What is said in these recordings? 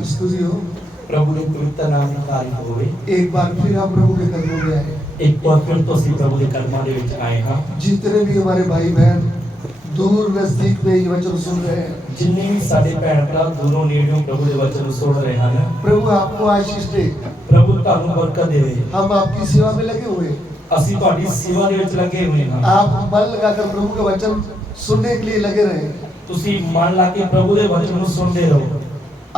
की स्तुति हो। प्रभु के पवित्र नाम की तारीफ होवे। एक बार फिर हम प्रभु के कदमों में आए। एक बार फिर तो ਅਸੀਂ प्रभु के कदमों ਦੇ ਵਿੱਚ ਆਏ ਹਾਂ। जितने भी हमारे भाई बहन दूर नजदीक में ये वचन सुन रहे हैं, जिन्ने भी साडे भैन भरा दूरों नेड़ों प्रभु ਦੇ वचन ਨੂੰ सुन ਰਹੇ ਹਨ, प्रभु आपको आशीष दे। प्रभु ਤੁਹਾਨੂੰ ਬਰਕਤ ਦੇਵੇ। हम आपकी सेवा में लगे हुए, ਅਸੀਂ ਤੁਹਾਡੀ ਸੇਵਾ ਦੇ ਵਿੱਚ ਲੱਗੇ ਹੋਏ ਹਾਂ। आप मन लगाकर प्रभु के वचन सुनने के लिए लगे रहे। ਤੁਸੀਂ ਮਨ ਲਾ ਕੇ प्रभु ਦੇ वचन ਨੂੰ ਸੁਣਦੇ ਰਹੋ।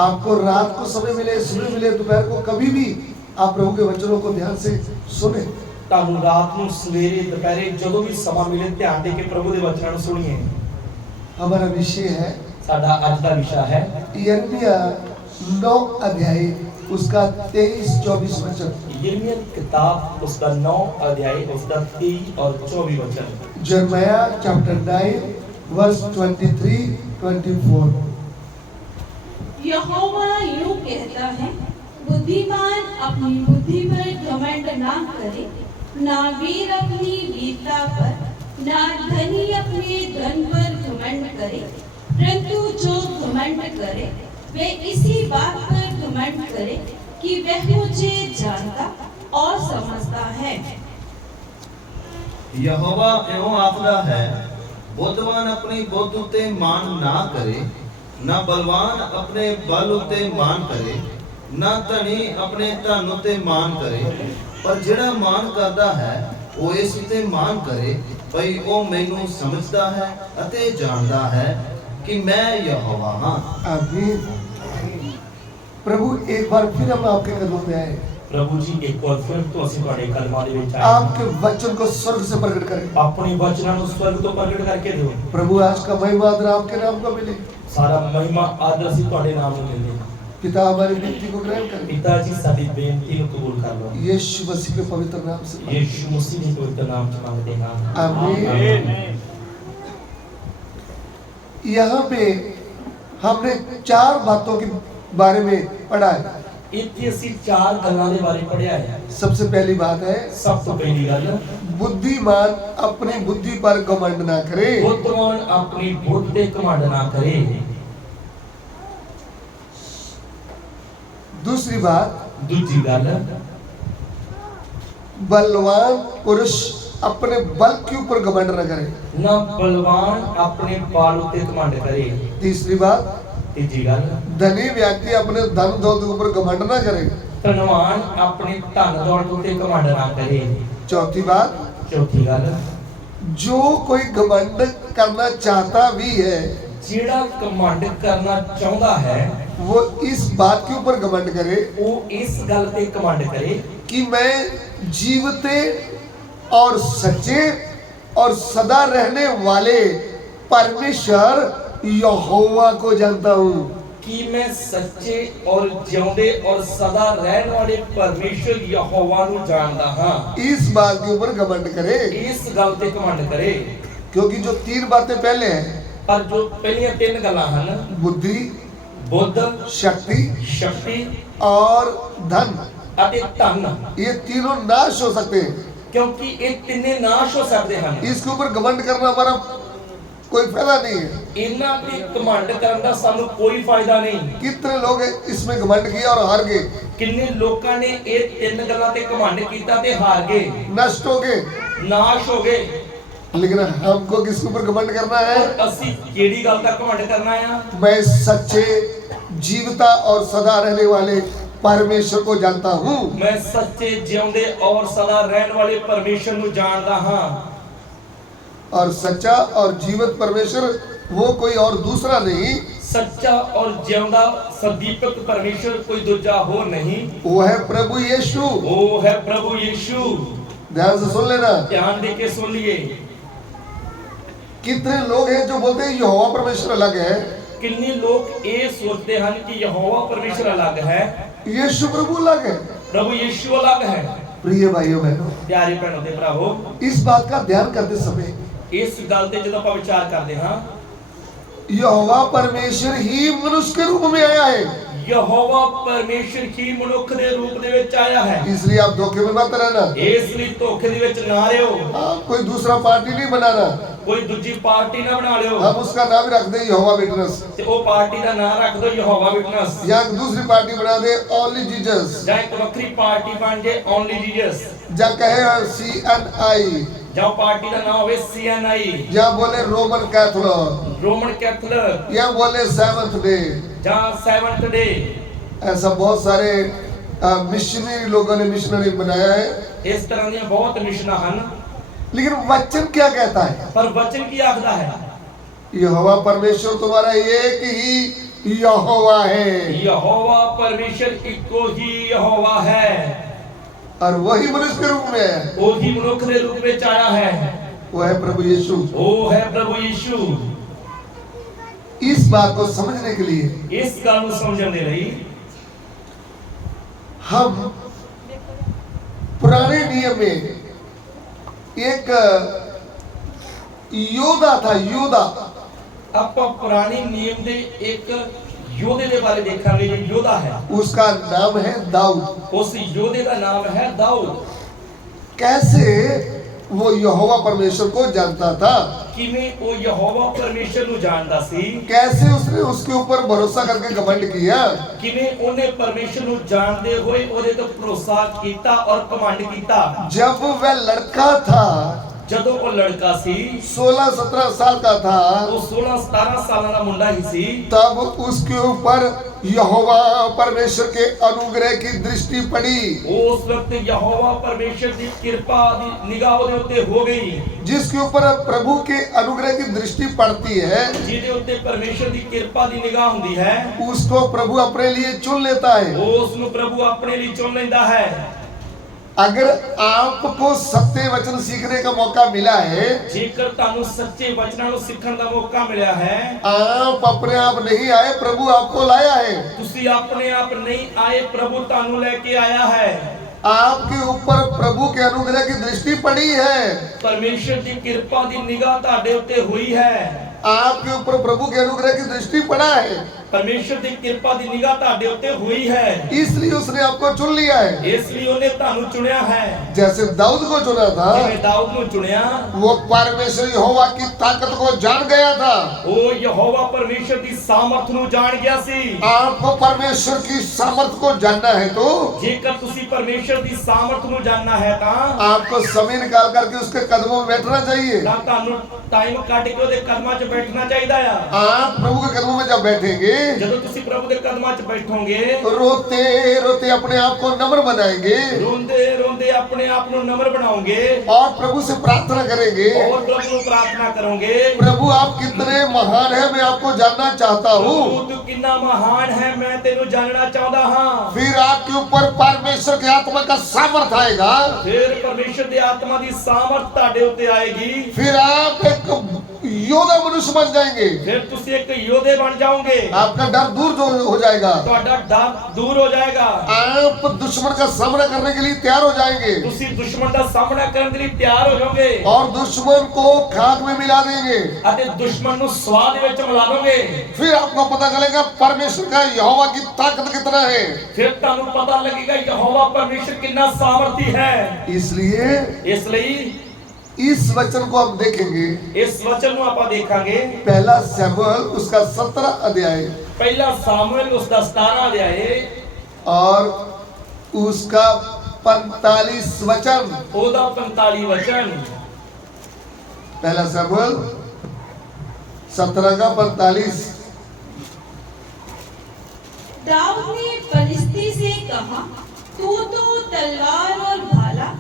आपको रात को समय मिले, सुबह मिले, दोपहर को, कभी भी आप प्रभु के वचनों को ध्यान से सुने। ਤੁਹਾਨੂੰ ਰਾਤ ਨੂੰ ਸਵੇਰੇ ਦੁਪਹਿਰੇ ਜਦੋਂ ਵੀ ਸਮਾਂ ਮਿਲੇ ਧਿਆਨ ਦੇ ਕੇ प्रभु ਦੇ ਵਚਨਾਂ ਨੂੰ ਸੁਣੀਏ। हमारा विषय है, ਸਾਡਾ ਅੱਜ ਦਾ ਵਿਸ਼ਾ ਹੈ यिर्मयाह 9 अध्याय उसका 23-24 वचन। यिर्मयाह की किताब उसका 9 अध्याय उसका 23 और 24 वचन। यिर्मयाह चैप्टर 9 वर्स 23-24। यहोवा यूं कहता है, बुद्धिमान अपनी बुद्धि पर घमंड ना करे, ना वीर अपनी वीरता पर, ना धनी अपने धन पर घमंड करे, परंतु जो घमंड करे वे इसी बात पर घमंड करे कि वह मुझे जानता और समझता है। यहोवा एवं आखदा है, बुद्धिमान अपनी बुद्ध उते मान ना करे, ना बलवान अपने बल उते मान करे, ना धनी अपने धन उते मान करे, पर जिहड़ा मान करदा है वो इस उते मान करे भई वो मैनू समझदा है अते जानदा है कि मैं यहोवा हां। आमीन। प्रभु एक बार फिर हम आपके कदमों में आए। प्रभु जी एक बार फिर तो ਅਸੀਂ ਤੁਹਾਡੇ ਕਲਮਾਂ ਦੇ ਵਿੱਚ ਆਏ। आपके वचन को स्वर्ग से प्रकट करें। अपने वचनों को स्वर्ग तो प्रकट करके दो। प्रभु आज का महिमा आदर आपके नाम को मिले। सारा महिमा आदर ਅਸੀਂ ਤੁਹਾਡੇ ਨਾਮ ਨੂੰ ਦਿੰਦੇ ਹਾਂ। पिता हमारी विनती को ग्रहण करें। पिता जी साडी बेनती ਨੂੰ ਕਬੂਲ ਕਰ ਲਓ। यीशु मसीह के पवित्र नाम से यीशु मसीह के पवित्र नाम से मांगते हैं। आमीन। यहाँ पे हमने 4 बातों के बारे में पढ़ा है। ਇੱਥੇ ਅਸੀਂ 4 ਗੱਲਾਂ ਦੇ ਬਾਰੇ ਪੜ੍ਹਿਆ ਹੈ। सबसे पहली बात है, ਸਭ ਤੋਂ ਪਹਿਲੀ ਗੱਲ, बुद्धिमान अपनी बुद्धि पर घमंड ना करे। ਬੁੱਧਵਾਨ ਆਪਣੀ ਬੁੱਧ ਤੇ ਘਮੰਡ ਨਾ ਕਰੇ। दूसरी बात, ਦੂਜੀ ਗੱਲ, बलवान पुरुष अपने बल के ऊपर घमंड न करे। ਨਾ ਬਲਵਾਨ ਆਪਣੇ ਬਾਲ ਉੱਤੇ ਘਮੰਡ ਕਰੇ। तीसरी बात, ਤੀਜੀ ਗੱਲ, धनी व्यक्ति अपने धन दौलत के ऊपर घमंड न करे। ਧਨਵਾਨ ਆਪਣੇ ਧਨ ਦੌਲਤ ਉੱਤੇ ਘਮੰਡ ਨਾ ਕਰੇ। चौथी बात, ਚੌਥੀ ਗੱਲ, जो कोई घमंड करना चाहता भी है ਜਿਹੜਾ ਘਮੰਡ ਕਰਨਾ ਚਾਹੁੰਦਾ ਹੈ वो इस बात के ऊपर घमंड करे ਉਹ ਇਸ ਗੱਲ ਤੇ ਘਮੰਡ ਕਰੇ कि मैं जीवते और सच्चे और सदा रहने वाले परमेश्वर यहोवा को जानता हूँ। कि मैं सच्चे और जिਉਂਦੇ और सदा रहने वाले परमेश्वर यहोवा ਨੂੰ ਜਾਣਦਾ ਹਾਂ। इस बात के ऊपर घमंड करे, ਇਸ ਗੱਲ ਤੇ ਘਮੰਡ ਕਰੇ। क्योंकि जो 3 बातें पहले हैं, ਪਰ ਜੋ ਪਹਿਲੀਆਂ 3 ਗੱਲਾਂ ਹਨ, बुद्धि, ਬੁੱਧ, शक्ति ਸ਼ਕਤੀ और धन, ਅਤੇ ਧਨ, ये तीनों नाश हो सकते हैं। ਕਿਉਂਕਿ ਇਹ ਤਿੰਨੇ ਨਾਸ਼ ਹੋ ਸਕਦੇ ਹਨ। इसके ऊपर घमंड करना हमारा कोई फायदा नहीं है। ਇਹਨਾਂ ਤੇ ਘਮੰਡ ਕਰਨ ਦਾ ਸਾਨੂੰ ਕੋਈ ਫਾਇਦਾ ਨਹੀਂ। कितने लोग इसमें घमंड किया और हार गए, ਕਿੰਨੇ ਲੋਕਾਂ ਨੇ ਇਹ 3 ਗੱਲਾਂ ਤੇ ਘਮੰਡ ਕੀਤਾ ਤੇ ਹਾਰ ਗਏ, नष्ट हो गए। ਨਾਸ਼ ਹੋ ਗਏ। लेकिन हमको किसके ऊपर घमंड करना है? ਅਸੀਂ ਕਿਹੜੀ ਗੱਲ ਦਾ ਘਮੰਡ ਕਰਨਾ ਆ? मैं सच्चे, जीवता और सदा रहने वाले परमेश्वर को जानता हूँ। मैं सच्चे, जिਉਂਦੇ और सदा रहने वाले परमेश्वर ਨੂੰ ਜਾਣਦਾ ਹਾਂ। और सच्चा और जीवित परमेश्वर वो कोई और दूसरा नहीं, सच्चा और जिਉਂਦਾ सदीपक परमेश्वर कोई दूजा हो नहीं, वो है प्रभु यीशु। वो है प्रभु यीशु। ध्यान से सुन लेना। ध्यान दे के सुन लिए। कितने लोग हैं जो बोलते हैं यहोवा परमेश्वर अलग है, कितने लोग ये सोचते हैं कि यहोवा परमेश्वर अलग है, यीशु प्रभु अलग है। प्रभु यीशु अलग है। प्रिय भाइयों बहनों, प्यारे भैनों ते भरावो, इस बात का ध्यान करते समय इस गल ते जदों आपां विचार करदे हां, यहोवा परमेश्वर ही मनुष्य के रूप में आया है। यहोवा परमेश्वर ही मनुख दे रूप दे विच आया है। इसलिए आप धोखे में मत रहना। इसलिए धोखे दे विच ना रहो। कोई दूसरा पार्टी नहीं बनाना। ਕੋਈ ਦੂਜੀ ਪਾਰਟੀ ਨਾ ਬਣਾ ਲਿਓ हम उसका नाम रख दें यहोवा विटनेस, ਤੇ ਉਹ ਪਾਰਟੀ ਦਾ ਨਾਮ ਰੱਖ ਦਿਓ ਯਹੋਵਾ ਵਿਟਨੈਸ या दूसरी पार्टी बना दे ओनली जीसस, ਜਾਂ ਇੱਕ ਵੱਖਰੀ ਪਾਰਟੀ ਬਣ ਜੇ ਓਨਲੀ ਜੀਸਸ या कहे CNI, ਜਾਂ ਉਹ ਪਾਰਟੀ ਦਾ ਨਾਮ ਹੋਵੇ CNI या बोले रोमन कैथोलिक, ਰੋਮਨ ਕੈਥੋਲਿਕ या बोले सेवंथ डे। ਜਾਂ ਸੈਵਨਥ ਡੇ ऐसा बहुत सारे मिशनरी लोगों ने मिशनरी बनाया है, ਇਸ ਤਰ੍ਹਾਂ ਦੀਆਂ ਬਹੁਤ ਮਿਸ਼ਨਾਂ ਹਨ लेकिन वचन क्या कहता है? ਪਰ वचन ਕੀ ਆਖਦਾ ਹੈ यहोवा परमेश्वर तुम्हारा एक ही यहोवा है, यहोवा परमेश्वर ਇੱਕੋ ਹੀ ਯਹੋਵਾ ਹੈ और वही मनुष्य के रूप में है, ਉਹੀ ਮਨੁੱਖ ਦੇ ਰੂਪ ਵਿੱਚ ਆਇਆ ਹੈ वो है प्रभु यीशु। ਉਹ ਹੈ ਪ੍ਰਭੂ ਯੀਸ਼ੂ इस बात को समझने के लिए ਇਸ ਗੱਲ ਨੂੰ ਸਮਝਣ ਦੇ ਲਈ हम पुराने नियम में एक योद्धा था, योद्धा, ਆਪਾਂ ਪੁਰਾਣੇ ਨਿਯਮ ਦੇ ਇੱਕ ਯੋਧੇ ਦੇ ਬਾਰੇ ਦੇਖਾਂਗੇ ਜੋ ਯੋਧਾ ਹੈ उसका नाम है दाऊद। ਉਸ ਯੋਧੇ ਦਾ ਨਾਮ ਹੈ ਦਾਊਦ कैसे वो यहोवा परमेश्वर को जानता था, ਕਿਵੇਂ ਉਹ ਯਹੋਵਾ ਪਰਮੇਸ਼ਰ ਨੂੰ ਜਾਣਦਾ ਸੀ कैसे उसने उसके ऊपर भरोसा करके घमंड किया, ਕਿਵੇਂ ਉਹਨੇ ਪਰਮੇਸ਼ਰ ਨੂੰ ਜਾਣਦੇ ਹੋਏ ਉਹਦੇ ਤੇ ਭਰੋਸਾ ਕੀਤਾ ਔਰ ਕਮਾਂਡ ਕੀਤਾ जब वह लड़का था, ਜਦੋਂ ਉਹ ਲੜਕਾ ਸੀ 16-17 साल का था, ਉਹ 16-17 ਸਾਲਾਂ ਦਾ ਮੁੰਡਾ ਹੀ ਸੀ तब उसके ऊपर यहोवा परमेश्वर के अनुग्रह की दृष्टि पड़ी, ਉਸ ਵਕਤ ਯਹੋਵਾ ਪਰਮੇਸ਼ਰ ਦੀ ਕਿਰਪਾ ਦੀ ਨਿਗਾਹ ਉਹਦੇ ਉੱਤੇ ਹੋ ਗਈ जिसके ऊपर प्रभु के अनुग्रह की दृष्टि पड़ती है, ਜਿਹਦੇ ਉੱਤੇ ਪਰਮੇਸ਼ਰ ਦੀ ਕਿਰਪਾ ਦੀ ਨਿਗਾਹ ਹੁੰਦੀ ਹੈ उसको प्रभु अपने लिए चुन लेता है। ਉਸ ਨੂੰ ਪ੍ਰਭੂ ਆਪਣੇ ਲਈ ਚੁਣ ਲੈਂਦਾ ਹੈ अगर आपको सत्य वचन सीखने का मौका मिला है, ਜੇਕਰ ਤੁਹਾਨੂੰ ਸੱਚੇ ਵਚਨਾਂ ਨੂੰ ਸਿੱਖਣ ਦਾ ਮੌਕਾ ਮਿਲਿਆ ਹੈ आप अपने आप नहीं आए, प्रभु आपको लाया है। ਤੁਸੀਂ ਆਪਣੇ ਆਪ ਨਹੀਂ ਆਏ ਪ੍ਰਭੂ ਤੁਹਾਨੂੰ ਲੈ ਕੇ ਆਇਆ ਹੈ आपके ऊपर प्रभु के अनुग्रह की दृष्टि पड़ी है, ਪਰਮੇਸ਼ਰ ਦੀ ਕਿਰਪਾ ਦੀ ਨਿਗਾਹ ਤੁਹਾਡੇ ਉੱਤੇ ਹੋਈ ਹੈ आपके ऊपर प्रभु के अनुग्रह की दृष्टि पड़ा है, ਪਰਮੇਸ਼ਰ ਦੀ ਕਿਰਪਾ ਦੀ ਨਿਗਾਹ ਤੁਹਾਡੇ ਉੱਤੇ ਹੋਈ ਹੈ इसलिए उसने आपको चुन लिया है। ਇਸ ਲਈ ਉਹਨੇ ਤੁਹਾਨੂੰ ਚੁਣਿਆ ਹੈ जैसे दाऊद को चुना था, ਜਿਵੇਂ ਦਾਊਦ ਨੂੰ ਚੁਣਿਆ वो परमेश्वर यहोवा की ताकत को जान गया था। ਉਹ ਯਹੋਵਾ ਪਰਮੇਸ਼ਰ ਦੀ ਸਾਮਰਥ ਨੂੰ ਜਾਣ ਗਿਆ ਸੀ आपको परमेश्वर की सामर्थ को जानना है तो ਜੇਕਰ ਤੁਸੀਂ ਪਰਮੇਸ਼ਰ ਦੀ ਸਾਮਰਥ ਨੂੰ ਜਾਣਨਾ ਹੈ ਤਾਂ आपको समय निकाल करके उसके कदमों में बैठना चाहिए। ਤਾਂ ਤੁਹਾਨੂੰ ਟਾਈਮ ਕੱਢ ਕੇ ਉਹਦੇ ਕਦਮਾਂ 'ਚ ਬੈਠਣਾ ਚਾਹੀਦਾ ਆ आप प्रभु के कदमों में जब बैठेंगे, ਜਦੋਂ ਤੁਸੀਂ ਪ੍ਰਭੂ ਦੇ ਕਦਮਾਂ 'ਚ ਬੈਠੋਗੇ रोते रोते अपने आप को नम्र बनाएंगे ਰੋਂਦੇ ਰੋਂਦੇ ਆਪਣੇ ਆਪ ਨੂੰ ਨਮਰ ਬਣਾਓਗੇ और प्रभु से प्रार्थना करेंगे, ਔਰ ਪ੍ਰਭੂ ਨੂੰ ਪ੍ਰਾਰਥਨਾ ਕਰੋਗੇ प्रभु आप कितने महान है, मैं आपको जानना चाहता हूँ। ਪ੍ਰਭੂ ਤੂੰ ਕਿੰਨਾ ਮਹਾਨ ਹੈ ਮੈਂ ਤੈਨੂੰ ਜਾਣਨਾ ਚਾਹੁੰਦਾ ਹਾਂ फिर आपके ऊपर परमेश्वर की आत्मा का सामर्थ आएगा, ਫਿਰ ਪਰਮੇਸ਼ਰ ਦੀ ਆਤਮਾ ਦੀ ਸਾਮਰਥ ਤੁਹਾਡੇ ਉੱਤੇ ਆਏਗੀ फिर आप एक योद्धा मनुष्य बन जाएंगे, ਫਿਰ ਤੁਸੀਂ ਇੱਕ ਯੋਧੇ ਬਣ ਜਾਓਗੇ आपका डर दूर हो जाएगा, ਤੁਹਾਡਾ ਡਰ ਦੂਰ ਹੋ ਜਾਏਗਾ आप दुश्मन का सामना करने के लिए तैयार हो जाएंगे ਤੁਸੀਂ ਦੁਸ਼ਮਣ ਦਾ ਸਾਹਮਣਾ ਕਰਨ ਦੇ ਲਈ ਤਿਆਰ ਹੋ ਜਾਓਗੇ और दुश्मन को खाक में मिला देंगे। ਅਤੇ ਦੁਸ਼ਮਣ ਨੂੰ ਸਵਾਹ ਦੇ ਵਿੱਚ ਮਿਲਾ ਦੋਗੇ फिर आपको पता चलेगा परमेश्वर का यहोवा की ताकत कितना है। ਫਿਰ ਤੁਹਾਨੂੰ ਪਤਾ ਲੱਗੇਗਾ ਯਹੋਵਾ ਪਰਮੇਸ਼ਰ ਕਿੰਨਾ ਸਾਮਰਥੀ ਹੈ इसलिए ਇਸ ਲਈ इस वचन को हम देखेंगे, ਇਸ ਵਚਨ ਨੂੰ ਆਪਾਂ ਦੇਖਾਂਗੇ पहला शमूएल उसका 17 अध्याय ਪਹਿਲਾ ਸਾਮੂਏਲ ਉਸ ਦਾ 17 ਅਧਿਆਏ और उसका 45 वचन। ਉਹਦਾ 45 वचन पहला शमूएल 17 का 45। दाऊद ने फलिस्ती से कहा, तू तो तलवार और भाला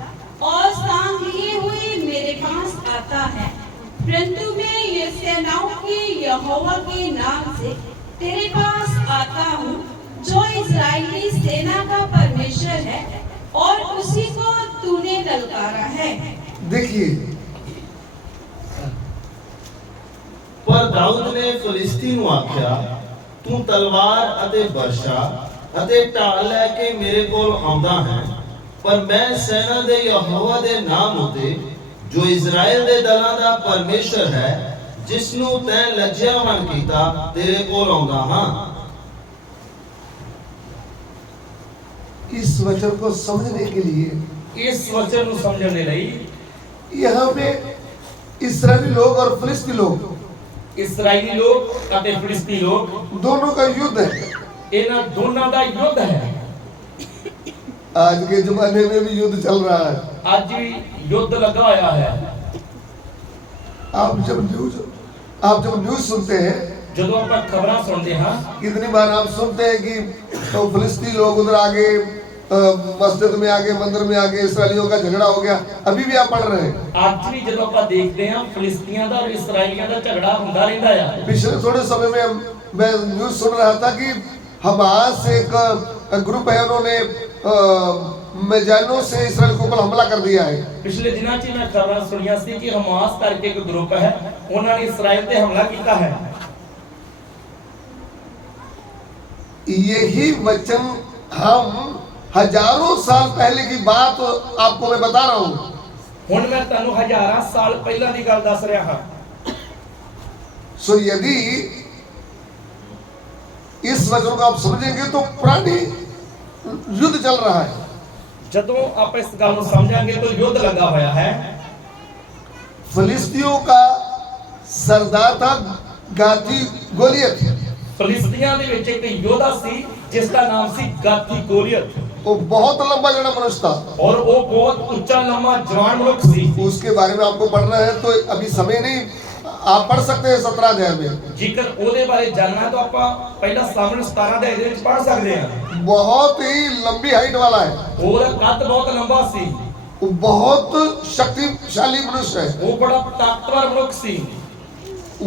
और सांग लिए हुए मेरे पास आता है, परंतु मैं ये सेनाओं के यहोवा के नाम से तेरे पास आता हूँ, जो इजरायली सेना का परमेश्वर है और उसी को तूने ललकारा है। देखिए, ਪਰ ਦਾਊਦ ਨੇ ਫਿਲਿਸਤੀ ਨੂੰ ਆਖਿਆ, ਤੂੰ ਤਲਵਾਰ ਅਤੇ ਵਰਸ਼ਾ ਅਤੇ ਢਾਲ ਲੈ ਕੇ ਮੇਰੇ ਕੋਲ ਆਉਂਦਾ ਹੈ, ਪਰ ਮੈਂ ਸੈਨਾ ਦੇ ਯਹੋਵਾ ਦੇ ਨਾਮ ਉਤੇ ਜੋ ਇਜ਼ਰਾਈਲ ਦੇ ਦਲਾਂ ਦਾ ਪਰਮੇਸ਼ਰ ਹੈ, ਜਿਸ ਨੂੰ ਤੈਂ ਲੱਜਿਆਵਨ ਕੀਤਾ, ਤੇਰੇ ਕੋਲ ਆਉਂਦਾ ਹਾਂ। इस वचन को समझने के लिए ਇਸ ਵਚਨ ਨੂੰ ਸਮਝਣ ਦੇ ਲਈ यहाँ पे इस्राएली लोग और फिलिस्ती लोग ਇਸਰਾਈਲੀ ਲੋਕ ਅਤੇ ਫਿਲਿਸਤੀ ਲੋਕ दोनों का युद्ध है। ਇਹਨਾਂ ਦੋਨਾਂ ਦਾ ਯੁੱਧ ਹੈ। आज के जमाने में भी युद्ध चल रहा है। ਅੱਜ ਵੀ ਯੁੱਧ ਲੱਗਾ ਹੋਇਆ ਹੈ। आप जब न्यूज सुनते हैं, ਜਦੋਂ ਆਪਾਂ ਖਬਰਾਂ ਸੁਣਦੇ ਹਾਂ, कितनी बार आप सुनते हैं कि तो फिलिस्ती लोग उधर आगे मस्जिद में आगे मंदिर में आगे इस्राएलियों का झगड़ा हो गया। अभी भी आप पढ़ रहे हैं। ਅੱਜ ਵੀ ਜਦੋਂ ਆਪਾਂ ਦੇਖਦੇ ਹਾਂ ਫਿਲਿਸਤੀਆਂ ਦਾ ਔਰ ਇਸਰਾਈਲੀਆਂ ਦਾ ਝਗੜਾ ਹੁੰਦਾ ਰਹਿੰਦਾ ਆ। पिछले थोड़े समय में मैं न्यूज सुन रहा था कि हमास एक ग्रुप है, उन्होंने मिसाइलों से इसराइल के ऊपर हमला कर दिया है। ਪਿਛਲੇ ਦਿਨਾਂ 'ਚ ਮੈਂ ਖਬਰਾਂ ਸੁਣੀਆਂ ਸੀ ਕਿ ਹਮਾਸ ਕਰਕੇ ਇੱਕ ਗਰੁੱਪ ਹੈ, ਉਹਨਾਂ ਨੇ ਇਸਰਾਈਲ ਤੇ ਹਮਲਾ ਕੀਤਾ ਹੈ। यही वचन हम हजारों साल पहले की बात आपको मैं बता रहा हूं। ਹੁਣ ਮੈਂ ਤੁਹਾਨੂੰ ਹਜ਼ਾਰਾਂ ਸਾਲ ਪਹਿਲਾਂ ਦੀ ਗੱਲ ਦੱਸ ਰਿਹਾ ਹਾਂ। सो यदि इस वचन को आप समझेंगे तो पुरानी युद्ध चल रहा है। ਜਦੋਂ ਆਪਾਂ ਇਸ ਗੱਲ ਨੂੰ ਸਮਝਾਂਗੇ ਤਾਂ ਯੁੱਧ ਲੱਗਾ ਹੋਇਆ ਹੈ। फिलिस्तियों का सरदार था गाती गोलियत। ਫਿਲਿਸਤੀਆਂ ਦੇ ਵਿੱਚ ਇੱਕ ਯੋਧਾ ਸੀ ਜਿਸ ਦਾ ਨਾਮ ਸੀ ਗਾਤੀ ਗੋਲੀਅਤ, वो बहुत लंबा जड़ा मनुष्य था। और वो बहुत ऊंचा लंबा जवान मनुष्य ਸੀ। उसके बारे में आपको पढ़ना है तो अभी समय नहीं, आप पढ़ सकते हैं 17 अध्याय में। ਜੇਕਰ ਉਹਦੇ ਬਾਰੇ ਜਾਨਣਾ ਤਾਂ ਆਪਾਂ ਪਹਿਲਾਂ ਸਾਹਮਣੇ 17 ਅਧਿਆਇ ਦੇ ਵਿੱਚ ਪੜ੍ਹ ਸਕਦੇ ਹਾਂ। बहुत ही लंबी हाइट वाला है। ਉਹਦਾ ਕੱਦ ਬਹੁਤ ਲੰਬਾ ਸੀ। वो बहुत शक्तिशाली मनुष्य है। ਉਹ ਬੜਾ ਤਾਕਤਵਰ ਮਨੁੱਖ ਸੀ।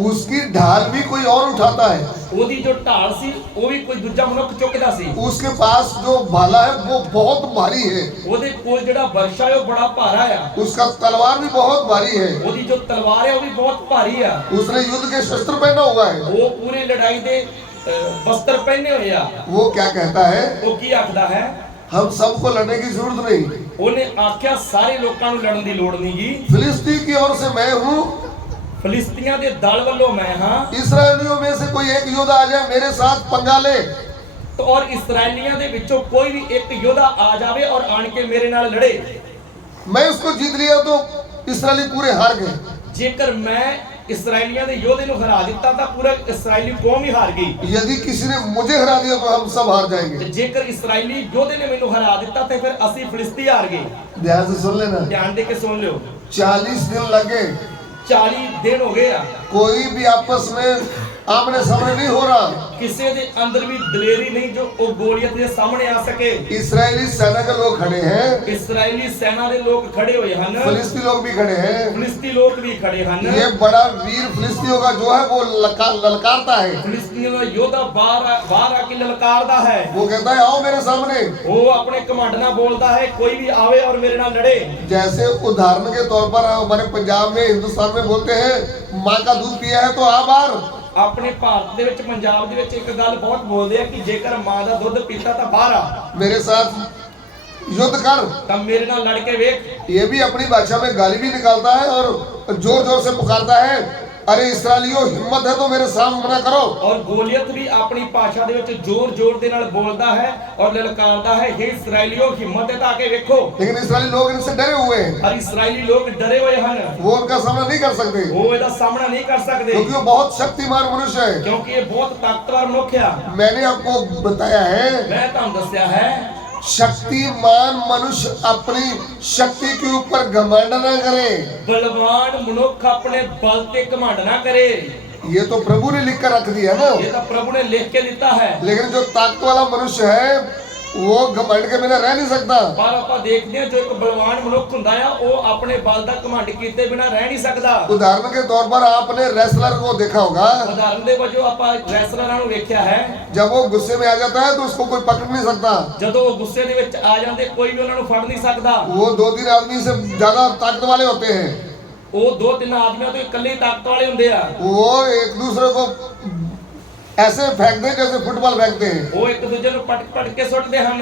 उसकी ढाल भी कोई और उठाता है। ਉਹਦੀ ਜੋ ਢਾਲ ਸੀ ਉਹ ਵੀ ਕੋਈ ਦੂਜਾ ਮਨੁੱਖ ਚੁੱਕਦਾ ਸੀ। उसके पास जो भाला है वो बहुत भारी है। ਉਹਦੇ ਕੋਲ ਜਿਹੜਾ ਵਰਸ਼ਾ ਹੈ ਉਹ ਬੜਾ ਭਾਰਾ ਆ। उसका तलवार भी बहुत भारी है। ਉਹਦੀ ਜੋ ਤਲਵਾਰ ਹੈ ਉਹ ਵੀ ਬਹੁਤ ਭਾਰੀ ਆ। उसने युद्ध के शस्त्र पहना हुआ है। ਉਹ ਪੂਰੇ ਲੜਾਈ ਦੇ ਵਸਤਰ ਪਹਿਨੇ ਹੋਏ ਆ। वो क्या कहता है, ਉਹ ਕੀ ਆਖਦਾ ਹੈ? हम सबको लड़ने की जरूरत नहीं। ਉਹਨੇ ਆਖਿਆ ਸਾਰੇ ਲੋਕਾਂ ਨੂੰ ਲੜਨ ਦੀ ਲੋੜ ਨਹੀਂਗੀ। फिलिस्ती की ओर से मैं हूँ, ਫਿਲਿਸਤੀਆਂ ਦੇ ਦਲ ਵੱਲੋਂ ਮੈਂ ਹਾਂ। इसराइलियों में से कोई एक योद्धा आ जाए मेरे साथ पंगा ले। तो और ਇਸਰਾਈਲੀਆਂ ਦੇ ਵਿੱਚੋਂ ਕੋਈ ਵੀ ਇੱਕ ਯੋਧਾ ਆ ਜਾਵੇ ਔਰ ਆਣ ਕੇ ਮੇਰੇ ਨਾਲ ਲੜੇ। मैं उसको जीत लिया तो इसराइली पूरे हार गए। ਜੇਕਰ ਮੈਂ ਇਸਰਾਈਲੀਆਂ ਦੇ ਯੋਧੇ ਨੂੰ ਹਰਾ ਦਿੱਤਾ ਤਾਂ ਪੂਰਾ ਇਸਰਾਈਲੀ ਕੌਮ ਹੀ ਹਾਰ ਗਈ। यदि किसी ने मुझे हरा दिया तो हम सब हार ਤੇ जाएंगे। ਜੇਕਰ ਇਸਰਾਈਲੀ ਯੋਧੇ ਨੇ ਮੈਨੂੰ ਹਰਾ ਦਿੱਤਾ ਤੇ ਫਿਰ ਅਸੀਂ ਫਿਲਿਸਤੀ ਹਾਰ ਗਏ। ध्यान से सुन लेना। ਧਿਆਨ ਦੇ ਕੇ ਸੁਣ ਲਿਓ। 40 दिन लगे, 40 ਦਿਨ ਹੋ ਗਏ ਆ। कोई भी आपस में आमने सामने नहीं हो रहा। ਕਿਸੇ ਦੇ ਅੰਦਰ ਵੀ ਦਲੇਰੀ ਨਹੀਂ ਜੋ ਉਹ ਗੋਲੀਅਤ ਦੇ ਸਾਹਮਣੇ ਆ ਸਕੇ। इसराइली सेना के लोग खड़े हैं, ਇਸਰਾਈਲੀ ਸੈਨਾ ਦੇ ਲੋਕ ਖੜੇ ਹੋਏ ਹਨ। फिलिस्ती लोग भी खड़े हैं। ਫਿਲਿਸਤੀ ਲੋਕ ਵੀ ਖੜੇ ਹਨ। ये बड़ा वीर फिलिस्तियों का जो है वो ललकारता है। ਫਿਲਿਸਤੀਆਂ ਦਾ ਯੋਧਾ ਬਾਹਰ ਆ ਕੇ ਲਲਕਾਰਦਾ ਹੈ। वो कहता है आओ मेरे सामने। ਉਹ ਆਪਣੇ ਕਮਾਂਡ ਨਾਲ ਬੋਲਦਾ ਹੈ ਕੋਈ ਵੀ ਆਵੇ और मेरे ਨਾਲ लड़े। जैसे उदाहरण के तौर पर हमारे पंजाब में हिंदुस्तान में बोलते हैं माँ का दूध पिया है तो आ बाहर। ਆਪਣੇ ਭਾਰਤ ਦੇ ਵਿੱਚ ਪੰਜਾਬ ਦੇ ਵਿੱਚ ਇੱਕ ਗੱਲ ਬਹੁਤ ਬੋਲਦੇ ਆ ਕਿ ਜੇਕਰ ਮਾਂ ਦਾ ਦੁੱਧ ਪੀਤਾ ਤਾਂ ਬਾਹਰ ਆ, मेरे साथ युद्ध कर। ਤਾਂ ਮੇਰੇ ਨਾਲ ਲੜ ਕੇ ਵੇਖ। ये भी अपनी भाषा में गाली भी निकालता है और जोर जोर से पुकारता है, अरे इस्राएलियों हिम्मत है तो मेरे सामना करो। और ਗੋਲੀਅਤ ਵੀ ਆਪਣੀ ਭਾਸ਼ਾ ਦੇ ਵਿੱਚ ਜ਼ੋਰ-ਜ਼ੋਰ ਦੇ ਨਾਲ ਬੋਲਦਾ ਹੈ ਔਰ ਲਲਕਾਰਦਾ ਹੈ हे ਇਸਰਾਈਲੀਓ ਹਿੰਮਤ ਹੈ ਤਾਂ ਆ ਕੇ ਵੇਖੋ। लेकिन इस्राएली लोग इनसे डरे हुए हैं, ਹਰ ਇਸਰਾਈਲੀ ਲੋਕ ਡਰੇ ਹੋਏ ਹਨ। वो उनका सामना नहीं कर सकते ਉਹ ਇਹਦਾ ਸਾਹਮਣਾ ਨਹੀਂ ਕਰ ਸਕਦੇ क्योंकि वो बहुत शक्तिमान मनुष्य है। ਕਿਉਂਕਿ ਇਹ ਬਹੁਤ ਤਾਕਤਵਰ ਮਨੁੱਖ ਆ। मैंने आपको बताया है, ਮੈਂ ਤੁਹਾਨੂੰ ਦੱਸਿਆ ਹੈ शक्तिमान मनुष्य अपनी शक्ति के ऊपर घमंड न करे। बलवान मनुष्य अपने बल ते घमंड ना करे। ये तो प्रभु ने लिख कर रख दिया ना। ये तो प्रभु ने लिख के दिता है। लेकिन जो ताकत वाला मनुष्य है वो घमंड के बिना रह नहीं सकता। पर ਆਪਾਂ देखते हैं जो एक बलवान मनुष्य ਹੁੰਦਾ ਆ ਉਹ ਆਪਣੇ ਬਲ ਦਾ ਘਮंड ਕੀਤੇ ਬਿਨਾ ਰਹਿ ਨਹੀਂ ਸਕਦਾ। उदाहरण के तौर पर आपने रेसलर को देखा होगा, ਉਦਾਹਰਨ ਦੇ ਵਜੋਂ ਆਪਾਂ ਰੈਸਲਰਾਂ ਨੂੰ ਵੇਖਿਆ ਹੈ। जब वो गुस्से में आ जाता है तो उसको कोई पकड़ नहीं सकता। ਜਦੋਂ ਉਹ ਗੁੱਸੇ ਦੇ ਵਿੱਚ ਆ ਜਾਂਦੇ ਕੋਈ ਵੀ ਉਹਨਾਂ ਨੂੰ ਫੜ ਨਹੀਂ ਸਕਦਾ। वो 2-3 आदमी से ज्यादा ताकत वाले होते हैं। ਉਹ 2-3 ਆਦਮੀਆਂ ਤੋਂ ਇਕੱਲੇ ਹੀ ਤਾਕਤ ਵਾਲੇ ਹੁੰਦੇ ਆ। वो एक दूसरे को ऐसे फेंकते हैं जैसे फुटबॉल फेंकते हैं। ਉਹ ਇੱਕ ਦੂਜੇ ਨੂੰ ਪਟ ਕੇ ਸੁੱਟਦੇ ਹਨ।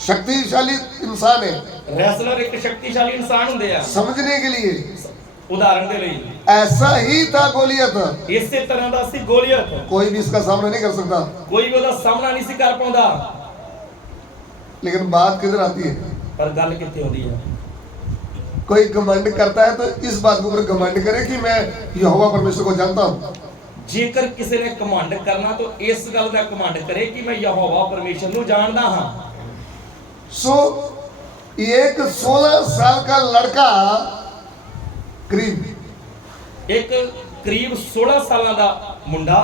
शक्तिशाली इंसान है। ਰੈਸਲਰ ਇੱਕ ਸ਼ਕਤੀਸ਼ਾਲੀ ਇਨਸਾਨ ਹੁੰਦੇ ਆ। समझने के लिए ਉਦਾਹਰਨ ਦੇ ਲਈ ऐसा ही था गोलियत। ਇਸੇ ਤਰ੍ਹਾਂ ਦਾ ਸੀ ਗੋਲੀਅਤ। कोई भी इसका सामना नहीं कर सकता। ਕੋਈ ਵੀ ਉਹਦਾ ਸਾਹਮਣਾ ਨਹੀਂ ਸੀ ਕਰ ਪਾਉਂਦਾ। लेकिन बात किधर आती है, ਪਰ ਗੱਲ ਕਿੱਥੇ ਹੁੰਦੀ ਹੈ? कोई घमंड करता है तो इस बात के ऊपर घमंड करे कि मैं यहोवा परमेश्वर को जानता हूँ। ਜੇਕਰ ਕਿਸੇ ਨੇ ਕਮਾਂਡ ਕਰਨਾ ਤਾਂ ਇਸ ਗੱਲ ਦਾ ਕਮਾਂਡ ਕਰੇ ਕਿ ਮੈਂ ਯਹੋਵਾ ਪਰਮੇਸ਼ਰ ਨੂੰ ਜਾਣਦਾ ਹਾਂ। सो एक 16 साल का लड़का करीब ਇੱਕ ਕਰੀਬ 16 ਸਾਲਾਂ ਦਾ ਮੁੰਡਾ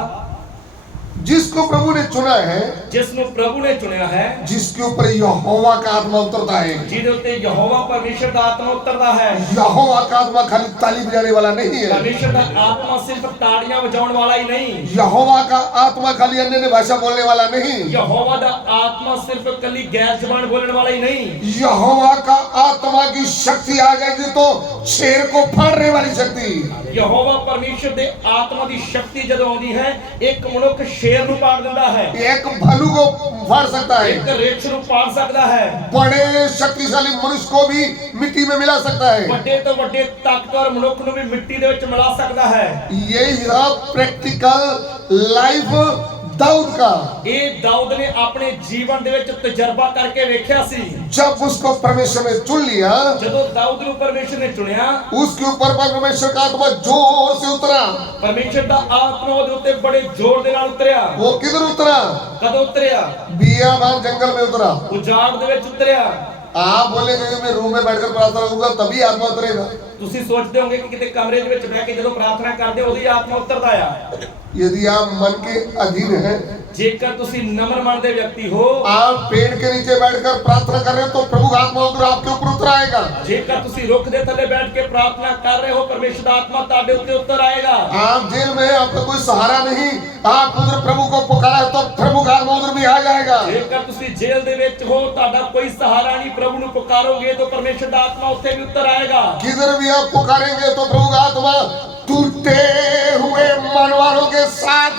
जिसको प्रभु ने चुना है, ਜਿਸ ਨੂੰ ਪ੍ਰਭੂ ਨੇ ਚੁਣਿਆ ਹੈ, जिसके ऊपर यहोवा का आत्मा उतरता है। ਜਿਹਦੇ ਉੱਤੇ ਯਹੋਵਾ ਪਰਮੇਸ਼ਰ ਦਾ ਆਤਮਾ ਉਤਰਦਾ ਹੈ। यहोवा का आत्मा खाली ताली बजाने वाला नहीं है। ਪਰਮੇਸ਼ਰ ਦਾ ਆਤਮਾ ਸਿਰਫ ਤਾੜੀਆਂ ਵਜਾਉਣ ਵਾਲਾ ਹੀ ਨਹੀਂ। यहोवा का आत्मा खाली अन्य भाषा बोलने वाला नहीं। ਯਹੋਵਾ ਦਾ ਆਤਮਾ ਸਿਰਫ ਇਕੱਲੀ ਗੈਰ ਜ਼ਬਾਨ ਬੋਲਣ ਵਾਲਾ ਹੀ ਨਹੀਂ। यहोवा का आत्मा की शक्ति आ जाएगी तो शेर को फाड़ने वाली शक्ति। ਯਹੋਵਾ ਪਰਮੇਸ਼ਰ ਦੇ ਆਤਮਾ ਦੀ ਸ਼ਕਤੀ ਜਦੋਂ ਆਉਂਦੀ ਹੈ, ਇੱਕ ਮਨੁੱਖ ਸ਼ੇਰ ਨੂੰ ਪਾੜ ਦਿੰਦਾ ਹੈ, एक भालू को फाड़ सकता ਇੱਕ है, ਰਿੱਛ ਨੂੰ ਪਾੜ ਸਕਦਾ ਹੈ, बड़े शक्तिशाली मनुष्य को भी मिट्टी में मिला सकता है। ਵੱਡੇ ਤੋਂ ਵੱਡੇ ਤਾਕਤਵਰ ਮਨੁੱਖ ਨੂੰ ਵੀ ਮਿੱਟੀ ਦੇ ਵਿੱਚ ਮਿਲਾ ਸਕਦਾ ਹੈ। यही रहा प्रैक्टिकल लाइफ दाऊद का। ਇਹ ਦਾਊਦ ਨੇ ਆਪਣੇ ਜੀਵਨ ਦੇ ਵਿੱਚ ਤਜਰਬਾ ਕਰਕੇ ਵੇਖਿਆ ਸੀ। जब उसको परमेश्वर ने चुन लिया, ਜਦੋਂ ਦਾਊਦ ਨੂੰ ਪਰਮੇਸ਼ਰ ਨੇ ਚੁਣਿਆ, उसके ऊपर परमेश्वर का आत्मा जोर से उतरा। ਪਰਮੇਸ਼ਰ ਦਾ ਆਤਮਾ ਉਹਦੇ ਉੱਤੇ ਬੜੇ ਜ਼ੋਰ ਦੇ ਨਾਲ ਉਤਰਿਆ। वो किधर उतरा? ਕਦੋਂ ਉਤਰਿਆ? बियाबान जंगल में उतरा। ਉਜਾੜ ਦੇ ਵਿੱਚ उतरिया। आप बोलेंगे कि मैं रूम में बैठकर प्रार्थना करूंगा तभी आत्मा उतरेगा। ਤੁਸੀਂ ਸੋਚਦੇ ਹੋਗੇ ਕਿ ਕਿਤੇ ਕਮਰੇ ਦੇ ਵਿੱਚ ਬਹਿ ਕੇ ਜਦੋਂ ਪ੍ਰਾਰਥਨਾ ਕਰਦੇ ਹੋ ਉਹਦੀ ਆਤਮਾ ਉਤਰਦਾ ਆ। यदि आप मन के अधीन हैं, ਜੇਕਰ ਤੁਸੀਂ ਨਮਰ ਮਨ ਦੇ ਵਿਅਕਤੀ ਹੋ, आप पेड़ के नीचे बैठकर प्रार्थना कर रहे हो तो प्रभु का आत्मा उतर आपके ऊपर उतर आएगा। ਜੇਕਰ ਤੁਸੀਂ ਰੁੱਖ ਦੇ ਥੱਲੇ ਬੈਠ ਕੇ ਪ੍ਰਾਰਥਨਾ ਕਰ ਰਹੇ ਹੋ, ਪਰਮੇਸ਼ਰ ਦਾ ਆਤਮਾ ਤੁਹਾਡੇ ਉੱਤੇ ਉਤਰ ਆਏਗਾ। आप जेल में हैं, आपका कोई सहारा नहीं, आप उधर प्रभु को पुकारा है तो प्रभु का आत्मा उधर भी आ जाएगा। ਜੇਕਰ ਤੁਸੀਂ ਜੇਲ੍ਹ ਦੇ ਵਿੱਚ ਹੋ, ਤੁਹਾਡਾ ਕੋਈ ਸਹਾਰਾ ਨਹੀਂ, ਪ੍ਰਭु ਨੂੰ ਪੁਕਾਰੋਗੇ ਤਾਂ ਪਰਮੇਸ਼ਰ ਦਾ ਆਤਮਾ ਉੱਥੇ ਵੀ ਉਤਰ ਆਏਗਾ। किधर भी आप पुकारेंगे तो प्रभु का आत्मा टूटे हुए मन वालों के साथ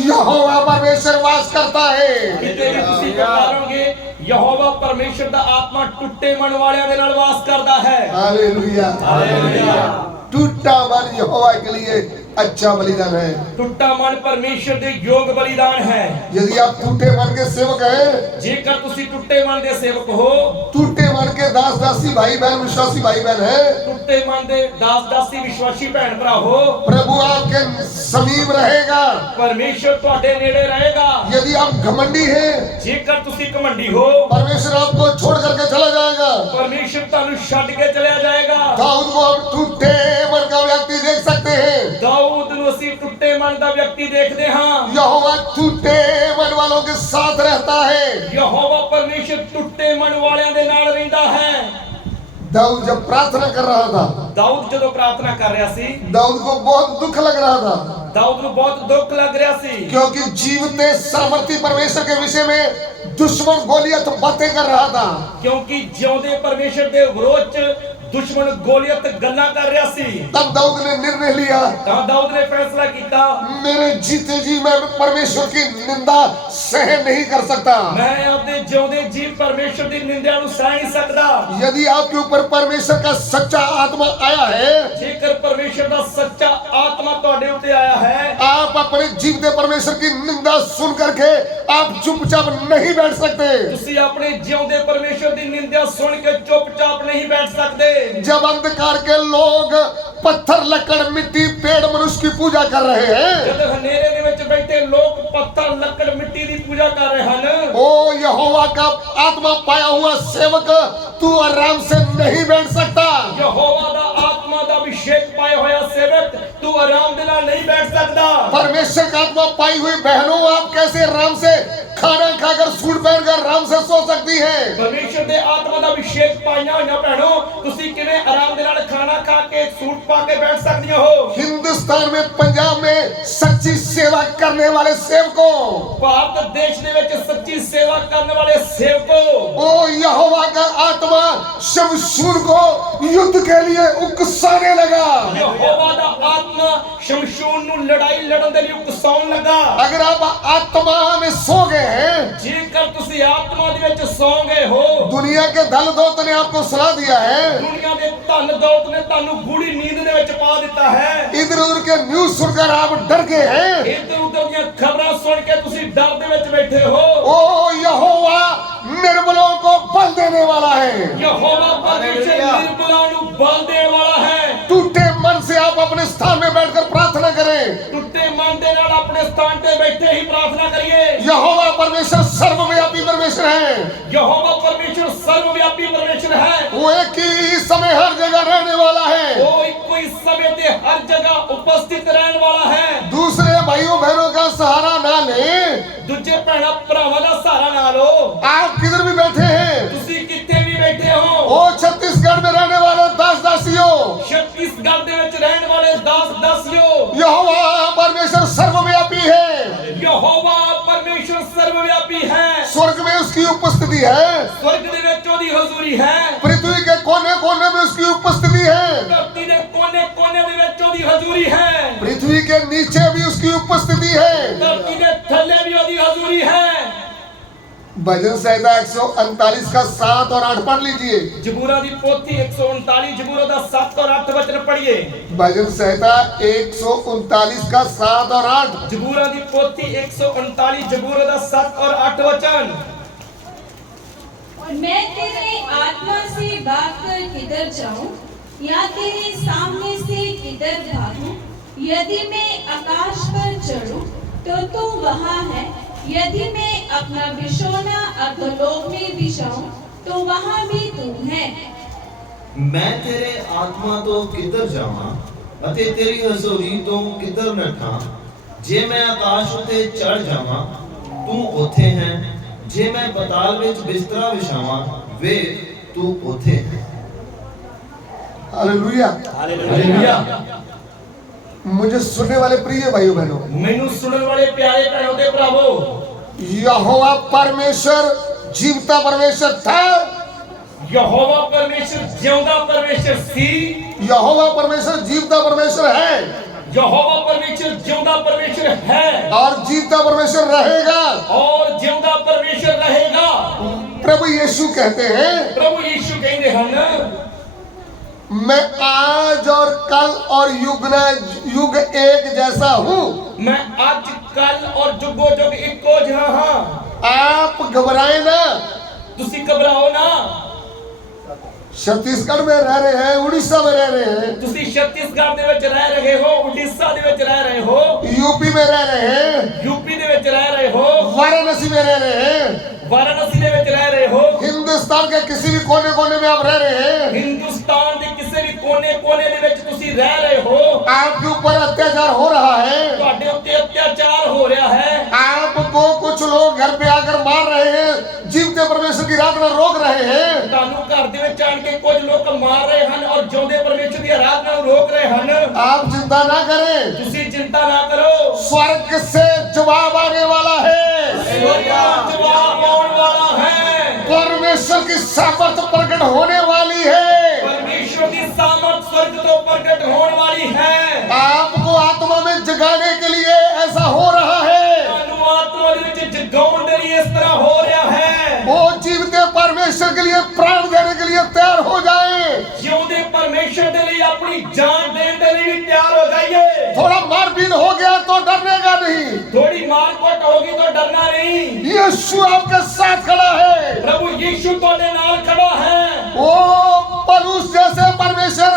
यहोवा परमेश्वर वास करता है। ਕਿਤੇ ਵੀ ਤੁਸੀਂ ਪੁਕਾਰੋਗੇ, ਯਹੋਵਾ ਪਰਮੇਸ਼ਰ ਦਾ ਆਤਮਾ ਟੁੱਟੇ ਮਨ ਵਾਲਿਆਂ ਦੇ ਨਾਲ ਵਾਸ ਕਰਦਾ ਹੈ। हालेलुया। ਹਾਲੇਲੂਇਆ। टूटा मन यहोवा के लिए अच्छा बलिदान है। ਟੁੱਟਾ ਮਨ ਪਰਮੇਸ਼ਰ ਦੇ ਯੋਗ ਬਲੀਦਾਨ ਹੈ। यदि आप टूटे मन के सेवक हैं, ਜੇਕਰ ਤੁਸੀਂ ਟੁੱਟੇ ਮਨ ਦੇ ਸੇਵਕ ਹੋ, टूटे मन के दास दासी भाई बहन विश्वासी भाई बहन हैं, ਟੁੱਟੇ ਮਨ ਦੇ ਦਾਸ ਦਾਸੀ ਵਿਸ਼ਵਾਸੀ ਭੈਣ ਭਰਾ ਹੋ, प्रभु आपके समीप रहेगा। ਪਰਮੇਸ਼ਰ ਤੁਹਾਡੇ ਨੇੜੇ ਰਹੇਗਾ। यदि आप घमंडी हैं, ਜੇਕਰ ਤੁਸੀਂ ਘਮੰਡੀ ਹੋ, परमेश्वर आपको छोड़ करके चला जाएगा। ਪਰਮੇਸ਼ਰ ਤੁਹਾਨੂੰ ਛੱਡ ਕੇ ਚਲਿਆ ਜਾਏਗਾ। दाऊद को आप टूटे मन का व्यक्ति देख सकते हैं। ਦਾਊਦ ਨੂੰ ਅਸੀਂ ਟੁੱਟੇ ਮਨ ਦਾ ਵਿਅਕਤੀ ਦੇਖਦੇ ਹਾਂ। यहोवा टूटे मन वालों के साथ रहता है। ਯਹੋਵਾ ਪਰਮੇਸ਼ਰ ਟੁੱਟੇ ਮਨ ਵਾਲਿਆਂ ਦੇ ਨਾਲ ਰਹਿੰਦਾ ਹੈ। दाऊद जब प्रार्थना कर रहा था, ਦਾਊਦ ਜਦੋਂ ਪ੍ਰਾਰਥਨਾ ਕਰ ਰਿਹਾ ਸੀ, दाऊद को बहुत दुख लग रहा था, ਦਾਊਦ ਨੂੰ ਬਹੁਤ ਦੁੱਖ ਲੱਗ ਰਿਹਾ ਸੀ, क्योंकि जीवते सामर्थी परमेश्वर के विषय में दुश्मन गोलियत बातें कर रहा था। ਕਿਉਂਕਿ ਜਿਉਂਦੇ ਪਰਮੇਸ਼ਰ ਦੇ ਵਿਰੋਧ 'ਚ ਦੁਸ਼ਮਣ ਗੋਲੀਅਤ ਗੱਲਾਂ ਕਰ ਰਿਹਾ ਸੀ। तब दाऊद ने निर्णय लिया, ਤਾਂ ਦਾਊਦ ਨੇ ਫੈਸਲਾ ਕੀਤਾ, मेरे जीते जी मैं परमेश्वर की निंदा सहन नहीं कर सकता। ਮੈਂ ਆਪਦੇ ਜਿਉਂਦੇ ਜੀਵ ਪਰਮੇਸ਼ਰ ਦੀ ਨਿੰਦਿਆ ਨੂੰ ਸਹਿ ਨਹੀਂ ਸਕਦਾ। यदि आपके ऊपर परमेश्वर का सच्चा आत्मा आया है, ਜੇਕਰ ਪਰਮੇਸ਼ਰ ਦਾ ਸੱਚਾ ਆਤਮਾ ਤੁਹਾਡੇ ਉੱਤੇ ਆਇਆ ਹੈ, आप अपने जीवते परमेश्वर की निंदा सुन करके आप चुपचाप नहीं बैठ सकते। ਤੁਸੀਂ ਆਪਣੇ ਜਿਉਂਦੇ ਪਰਮੇਸ਼ਰ ਦੀ ਨਿੰਦਿਆ ਸੁਣ ਕੇ ਚੁੱਪਚਾਪ ਨਹੀਂ ਬੈਠ ਸਕਦੇ। जब अंधकार के लोग पत्थर लकड़ मिट्टी पेड़ मनुष्य की पूजा कर रहे हैं, ਜਦ ਹਨੇਰੇ ਦੇ ਵਿੱਚ ਬੈਠੇ ਲੋਕ ਪੱਥਰ ਲੱਕੜ ਮਿੱਟੀ ਦੀ ਪੂਜਾ ਕਰ ਰਹੇ ਹਨ, ओ यहोवा का आत्मा पाया हुआ सेवक तू आराम से नहीं बैठ सकता। ਯਹੋਵਾ ਦਾ ਆਤਮਾ ਦਾ ਅਭਿਸ਼ੇਕ ਪਾਇਆ ਹੋਇਆ ਸੇਵਕ ਤੂੰ ਆਰਾਮ ਦੇ ਨਾਲ ਨਹੀਂ ਬੈਠ ਸਕਦਾ। परमेश्वर का आत्मा पाई हुई बहनों आप कैसे आराम से खाना खाकर सूट पहनकर आराम से सो सकती हैं? ਪਰਮੇਸ਼ਰ ਦੇ ਆਤਮਾ ਦਾ ਅਭਿਸ਼ੇਕ ਪਾਈਆਂ ਹੋਈਆਂ ਭੈਣੋ, ਤੁਸੀਂ ਕਿਵੇਂ ਆਰਾਮ ਦੇ ਨਾਲ ਖਾਣਾ ਖਾ ਕੇ ਸੂਟ ਪਾ ਕੇ ਬੈਠ ਸਕਦੀਆਂ ਹੋ? हिंदुस्तान में पंजाब में सच्ची सेवा करने वाले सेवकों, ਭਾਰਤ ਦੇਸ਼ ਦੇ ਵਿੱਚ ਸੱਚੀ ਸੇਵਾ ਕਰਨ ਵਾਲੇ ਸੇਵਕੋ, ओ यहोवा का आत्मा शमशून को युद्ध के लिए उकसाने लगा। ਯਹੋਵਾ ਦਾ ਆਤਮਾ ਸ਼ਮਸ਼ੂਨ ਨੂੰ ਲੜਾਈ ਲੜਨ ਦੇ ਲਈ ਉਕਸਾਉਣ ਲੱਗਾ। अगर आप आत्मा में सो गए हैं, ਜੇਕਰ ਤੁਸੀਂ ਆਤਮਾ ਦੇ ਵਿੱਚ ਸੌਂ ਗਏ ਹੋ, दुनिया के धन दौलत ने आपको सलाह दिया है, ਦੁਨੀਆ ਦੇ ਧਨ ਦੌਲਤ ਨੇ ਤੁਹਾਨੂੰ ਗੂੜੀ ਨੀਂਦ ਦੇ ਵਿੱਚ ਪਾ ਦਿੱਤਾ ਹੈ, इधर उधर के न्यूज सुनकर आप डर गए हैं, ਇੱਧਰ ਉੱਧਰ ਦੀਆਂ ਖਬਰਾਂ ਸੁਣ ਕੇ ਤੁਸੀਂ ਡਰ ਦੇ ਵਿੱਚ ਬੈਠੇ ਹੋ। ओ यहोवा निर्बलों को बल देने वाला है। यहोवा परमेश्वर निर्बलों ਨੂੰ बल देने वाला है। टूटे मन से आप अपने स्थान में बैठकर प्रार्थना करें। टूटे मन ਦੇ ਨਾਲ ਆਪਣੇ ਸਥਾਨ ਤੇ ਬੈਠੇ ਹੀ प्रार्थना करिए। यहोवा परमेश्वर सर्वव्यापी परमेश्वर है। यहोवा परमेश्वर सर्वव्यापी परमेश्वर है। वो एक ही समय हर जगह रहने वाला है। वो कोई समय ते हर जगह उपस्थित रहने वाला है। दूसरे भाइयों बहनों का सहारा ना लें। दूजे ਭੈਣਾ ਭਰਾਵਾਂ ਦਾ ਸਹਾਰਾ ਨਾ ਲਓ। आप किधर भी बैठे हैं, ਤੁਸੀਂ ਕਿੱਥੇ ਵੀ ਬੈਠੇ ਹੋ। वो छत्तीसगढ़ में रहने वाले दास दासियों, ਛੱਤੀਸਗੜ੍ਹ ਦੇ ਵਿੱਚ ਰਹਿਣ ਵਾਲੇ ਦਾਸ ਦਾਸੀਓ, यहोवा परमेश्वर सर्वव्यापी है। यहोवा परमेश्वर सर्वव्यापी है। स्वर्ग में उसकी उपस्थिति है, स्वर्ग ਦੇ ਵਿੱਚ ਉਹਦੀ ਹਜ਼ੂਰੀ है। पृथ्वी के कोने कोने में उसकी उपस्थिति है, ਧਰਤੀ ਦੇ ਕੋਨੇ-ਕੋਨੇ ਦੇ ਵਿੱਚ ਉਹਦੀ ਹਜ਼ੂਰੀ है। पृथ्वी के नीचे भी उसकी उपस्थिति है। ਧਰਤੀ ਦੇ ਥੱਲੇ ਵੀ ਉਹਦੀ ਹਜ਼ੂਰੀ है। भजन संहिता 139 का 7 और 8 पढ़ लीजिए। ਜਬੂਰਾਂ ਦੀ ਪੋਥੀ 139 ਜਬੂਰਾਂ ਦਾ 7 और 8 वचन पढ़िए। भजन संहिता 139 का 7 और 8। जबूरा दी पोथी 139 जबूरा दा 7 और 8 वचन। और मैं तेरे आत्मा से भागकर किधर जाऊं या तेरे सामने से किधर भागूं? यदि मैं आकाश पर चढ़ूं तो तू वहां है, यदि मैं अपना बिछौना अधोलोक में बिछाऊं तो वहां भी तू है। ਮੈਂ ਤੇਰੇ ਆਤਮਾ ਤੋਂ ਕਿੱਧਰ ਜਾਵਾਂ ਅਤੇ ਤੇਰੀ ਹਜ਼ੂਰੀ ਤੋਂ ਕਿੱਧਰ ਨੱਠਾਂ। ਜੇ ਮੈਂ ਆਕਾਸ਼ ਉਤੇ ਚੜ ਜਾਵਾਂ ਤੂੰ ਉੱਥੇ ਹੈ, ਜੇ ਮੈਂ ਪਤਾਲ ਵਿੱਚ ਬਿਸਤਰਾ ਵਿਛਾਵਾਂ ਵੇ ਤੂੰ ਉੱਥੇ ਹੈ। हालेलुया। हालेलुया। मुझे सुनने वाले प्रिय भाइयों बहनों, मैनू सुनने वाले प्यारे भैनों ते भरावो, यहोवा परमेश्वर जीवता परमेश्वर था। यहोवा परमेश्वर जिंदा परमेश्वर सी। यहोवा परमेश्वर जीवता परमेश्वर है यहोवा परमेश्वर जिंदा परमेश्वर है और जीवता परमेश्वर रहेगा। और जिंदा परमेश्वर रहेगा। प्रभु यीशु कहते हैं, प्रभु यीशु कहते हैं, मैं आज और कल और युग एक जैसा हूँ। मैं आज कल और जुगो जुग इको जिहा हां। आप घबराए ना। तुसी घबराओ ना। छत्तीसगढ़ में रह रहे हैं, उड़ीसा में रह रहे हैं, तुसी छत्तीसगढ़ दे विच रह रहे हो, उड़ीसा दे विच रह रहे हो, यूपी में रह रहे हैं, यूपी दे विच रह रहे हो, वाराणसी में रह रहे हैं, वाराणसी दे विच रह रहे हो, हिंदुस्तान के किसी भी कोने कोने में आप रह रहे हैं, हिंदुस्तान के किसी भी कोने कोने दे विच तुसी रह रहे हो। आपके ऊपर अत्याचार हो रहा है, तुहाडे उत्ते अत्याचार हो रहा है। आपको कुछ लोग घर पे आकर मार रहे हैं, जीवते परमेश्वर की आराधना रोक रहे हैं। ਤੁਹਾਨੂੰ ਘਰ ਦੇ ਵਿੱਚ ਆਣ ਕੇ ਕੁਝ ਲੋਕ ਮਾਰ ਰਹੇ ਹਨ ਔਰ ਜਿਉਂਦੇ ਪਰਮੇਸ਼ਰ ਦੀ ਆਰਾਧਨਾ ਨੂੰ ਰੋਕ ਰਹੇ ਹਨ। आप चिंता ना करें, ਤੁਸੀਂ चिंता ना करो। स्वर्ग से जवाब आने वाला है। जवाब आने वाला है। परमेश्वर की सामर्थ प्रकट होने वाली है। परमेश्वर की सामर्थ स्वर्ग तो प्रकट होने वाली है। आपको आत्मा में जगाने के लिए ऐसा हो रहा है। ਤੁਹਾਨੂੰ ਆਤਮਾ ਦੇ ਵਿੱਚ ਜਗਾਉਣ ਦੇ ਲਈ ਇਸ ਤਰ੍ਹਾਂ ਹੋ ਰਿਹਾ ਹੈ। वो जीवते परमेश्वर के लिए प्राण देने के लिए तैयार हो जाए। ਜਿਉਂਦੇ ਪਰਮੇਸ਼ਰ ਦੇ ਲਈ ਆਪਣੀ ਜਾਨ ਦੇਣ ਦੇ ਲਈ ਵੀ ਤਿਆਰ ਹੋ ਜਾਈਏ। थोड़ा मारपीट हो गया तो डरने का नहीं। थोड़ी मार कुट होगी तो डरना नहीं। यीशु आपके साथ खड़ा है। प्रभु यीशु ਤੁਹਾਡੇ ਨਾਲ खड़ा है। वो पलूस जैसे परमेश्वर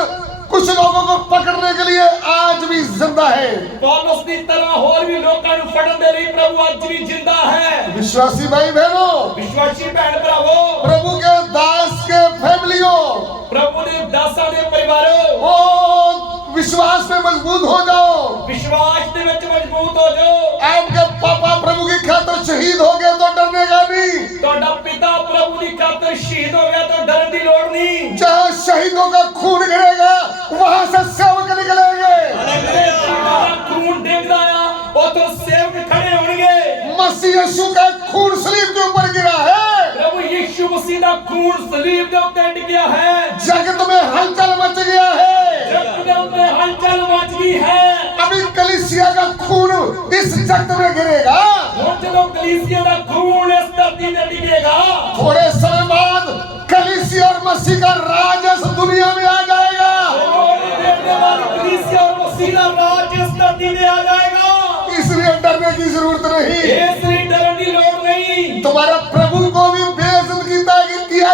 कुछ लोगों को पकड़ने के लिए आज भी जिंदा है। पौलुस की तरह और भी लोगों को फड़न दे रही प्रभु आज भी जिंदा है। विश्वासी भाई बहनों, विश्वासी बहन भरावो, प्रभु के दास के फैमिलियों, प्रभु के दासां दे परिवारों, वो विश्वास में मजबूत हो जाओ। विश्वास दे विच मजबूत हो जाओ। आपके पापा प्रभु की खातिर शहीद हो गए तो डरने का नहीं। ਤੁਹਾਡਾ ਪਿਤਾ ਪ੍ਰਭु ਦੀ ਖਾਤਰ ਸ਼ਹੀਦ ਹੋ ਗਿਆ ਤਾਂ ਡਰਨ ਦੀ ਲੋੜ ਨਹੀਂ। जहाँ शहीदों का खून गिरेगा वहां से सेवक निकलेंगे। खून डिगदा आ उथों सेवक खड़े होणगे। मसीह यीशु का खून सलीब के ऊपर गिरा है। प्रभु यीशु मसीह दा खून सलीब के ऊपर डिगया है। जगत में हलचल मच गया है। जगत में हलचल मच गई है। अभी कलीसिया का खून इस जगत में गिरेगा। ਹੁਣ ਜਦੋਂ कलीसिया दा खून इस धरती ते डिगेगा, थोड़े समय बाद कलीसिया और मसीह का राज इस दुनिया में आ जाएगा। थोड़ी देर के बाद कलीसिया और मसीह दा राज इस धरती में आ जाएगा। इसलिए डरने की जरूरत नहीं। इसलिए डरने की लोड़ नहीं। तुम्हारा प्रभु को भी बेइज्जत किया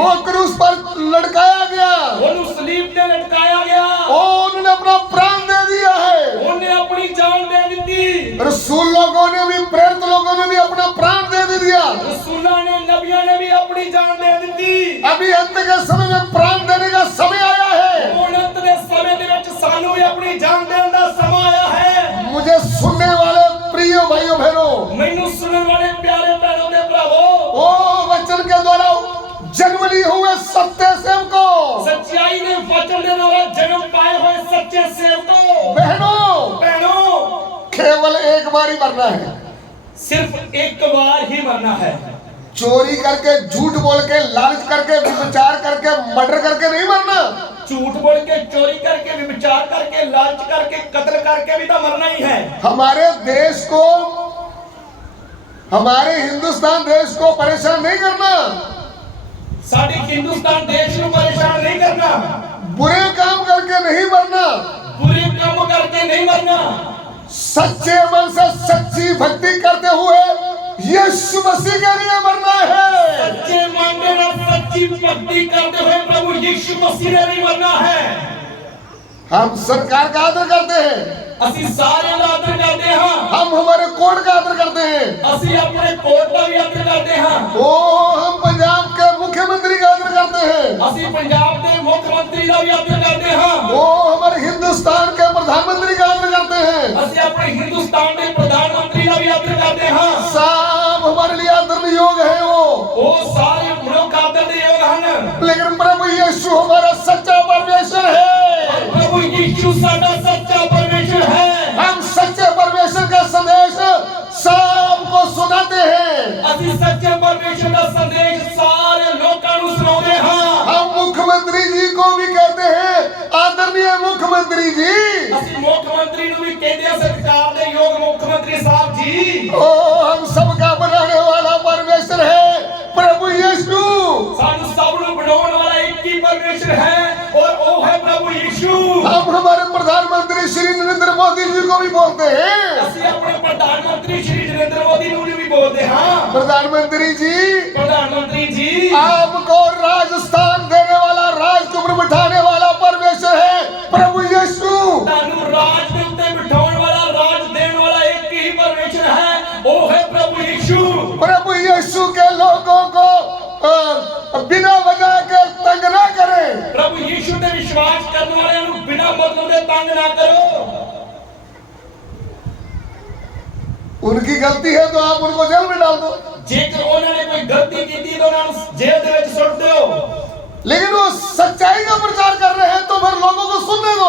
वो क्रूस पर लटकाया गया, ਉਹਨੂੰ ਸਲੀਬ ਤੇ ਲਟਕਾਇਆ ਗਿਆ, और उन्होंने अपना प्राण दे दिया है। ਉਹਨੇ ਆਪਣੀ ਜਾਨ ਦੇ ਦਿੱਤੀ। रसूल लोगों ने भी, प्रेरित लोगों ने भी अपना प्राण दे दिया। रसूलों ने, नबियों ने भी अपनी जान दे दी। अभी अंत के समय में प्राण देने का समय आया है। ਹੁਣ ਅੰਤ ਦੇ ਸਮੇਂ ਦੇ ਵਿੱਚ ਸਾਨੂੰ ਵੀ ਆਪਣੀ ਜਾਨ ਦੇਣ ਦਾ ਸਮਾਂ ਆਇਆ ਹੈ। मुझे सुनने वाले प्रिय भाइयों बहनों, ਮੈਨੂੰ ਸੁਣਨ ਵਾਲੇ ਪਿਆਰੇ ਭੈਣੋਂ ਦੇ ਭਰਾਵੋ, ओ वचन के द्वारा जन्म लिए हुए सत्य सेवकों, सच्चाई ਦੇ ਵਚਨ ਦੇ ਦੁਆਰਾ ਜਨਮ ਪਾਏ ਹੋਏ ਸੱਚੇ ਸੇਵਕੋ, बहनों, ਭੈਣੋ, केवल एक बार ही मरना है। सिर्फ एक बार ही मरना है। चोरी करके, झूठ बोल के, लालच करके, विचार करके, मर्डर करके नहीं मरना। झूठ बोल के, चोरी करके, विचार करके, लालच करके, कत्ल करके भी तो मरना ही है। हमारे देश को, हमारे हिंदुस्तान देश को परेशान नहीं करना, साडे हिंदुस्तान देश को परेशान नहीं करना, बुरे काम करके नहीं मरना, बुरे काम करके नहीं मरना, सच्चे मन से सच्ची भक्ति करते हुए यीशु मसीह के लिए मरना है। सच्चे मन और सच्ची भक्ति करते हुए प्रभु यीशु मसीह ने भी मरना है। हम सरकार का आदर करते हैं, ਅਸੀਂ ਸਾਰਿਆਂ ਦਾ ਆਦਰ ਕਰਦੇ ਹਾਂ, हम हमारे कोर्ट का आदर करते हैं, ਅਸੀਂ ਆਪਣੇ ਕੋਰਟ ਦਾ ਵੀ ਆਦਰ ਕਰਦੇ ਹਾਂ, ओ हम पंजाब के मुख्यमंत्री का आदर करते हैं, ਅਸੀਂ ਪੰਜਾਬ ਦੇ ਮੁੱਖ ਮੰਤਰੀ ਦਾ ਵੀ आदर ਕਰਦੇ ਹਾਂ, ओ हमारे हिंदुस्तान के प्रधानमंत्री का आदर करते हैं। ਅਸੀਂ ਆਪਣੇ ਹਿੰਦੁਸਤਾਨ ਦੇ ਪ੍ਰਧਾਨ ਮੰਤਰੀ ਦਾ ਵੀ आदर ਕਰਦੇ ਹਾਂ। सब हमारे लिए आदरणीय योग है वो, ਉਹ ਸਾਰੇ ਮਨੁੱਖ ਆਦਰ ਦੇ ਯੋਗ ਹਨ। लेकिन प्रभु यीशु हमारा सच्चा परमेश्वर है। प्रभु यीशु साडा सच्चा परमेश्वर है। हम सच्चे परमेश्वर का संदेश सबको सुनाते हैं। ਅਸੀਂ सच्चे परमेश्वर ਦਾ ਸੰਦੇਸ਼ ਸਾਰੇ ਲੋਕਾਂ ਨੂੰ ਸੁਣਾਉਂਦੇ ਹਾਂ। हम मुख्यमंत्री जी को भी कहते हैं, आदरणीय मुख्यमंत्री जी, ਅਸੀਂ ਮੁੱਖ ਮੰਤਰੀ ਨੂੰ ਵੀ ਕਹਿੰਦੇ ਆ, ਸਰਕਾਰ ਦੇ ਯੋਗ ਮੁੱਖ ਮੰਤਰੀ ਸਾਹਿਬ ਜੀ। ओ हम सबका बनाने वाला परमेश्वर है प्रभु यीशु। ਸਾਨੂੰ ਸਭ ਨੂੰ ਬਣਾਉਣ ਵਾਲਾ ਇੱਕ ਹੀ परमेश्वर है और वो है प्रभु यीशु। हम हमारे प्रधानमंत्री श्री नरेंद्र मोदी जी को भी बोलते हैं, ਅਸੀਂ ਆਪਣੇ ਪ੍ਰਧਾਨ ਮੰਤਰੀ ਸ਼੍ਰੀ ਨਰਿੰਦਰ ਮੋਦੀ ਨੂੰ ਵੀ ਬੋਲਦੇ ਹਾਂ, प्रधानमंत्री जी, ਪ੍ਰਧਾਨ ਮੰਤਰੀ ਜੀ, आपको राजस्थान देने वाला, राज के ऊपर बिठाने वाला परमेश्वर है प्रभु यीशु। ਤੁਹਾਨੂੰ ਰਾਜ ਦੇ ਉੱਤੇ ਬਿਠਾਉਣ ਵਾਲਾ, ਰਾਜ ਦੇਣ ਵਾਲਾ ਇੱਕ ਹੀ परमेश्वर है, वो है प्रभु यीशु। प्रभु यीशु के लोगों को बिना वजह के तंग ना करें। प्रभु यीशु ਤੇ ਵਿਸ਼ਵਾਸ ਕਰਨ ਵਾਲਿਆਂ ਨੂੰ ਬਿਨਾਂ ਮਤਲਬ ਦੇ ਤੰਗ ਨਾ ਕਰੋ। उनकी गलती है तो आप उनको जेल में डाल दो, ਜੇਕਰ ਉਹਨਾਂ ਨੇ ਕੋਈ ਗਲਤੀ ਕੀਤੀ ਤਾਂ ਉਹਨਾਂ ਨੂੰ ਜੇਲ੍ਹ ਦੇ ਵਿੱਚ ਸੁੱਟ ਦਿਓ। लेकिन वो सच्चाई का प्रचार कर रहे हैं तो फिर लोगों को सुनने दो।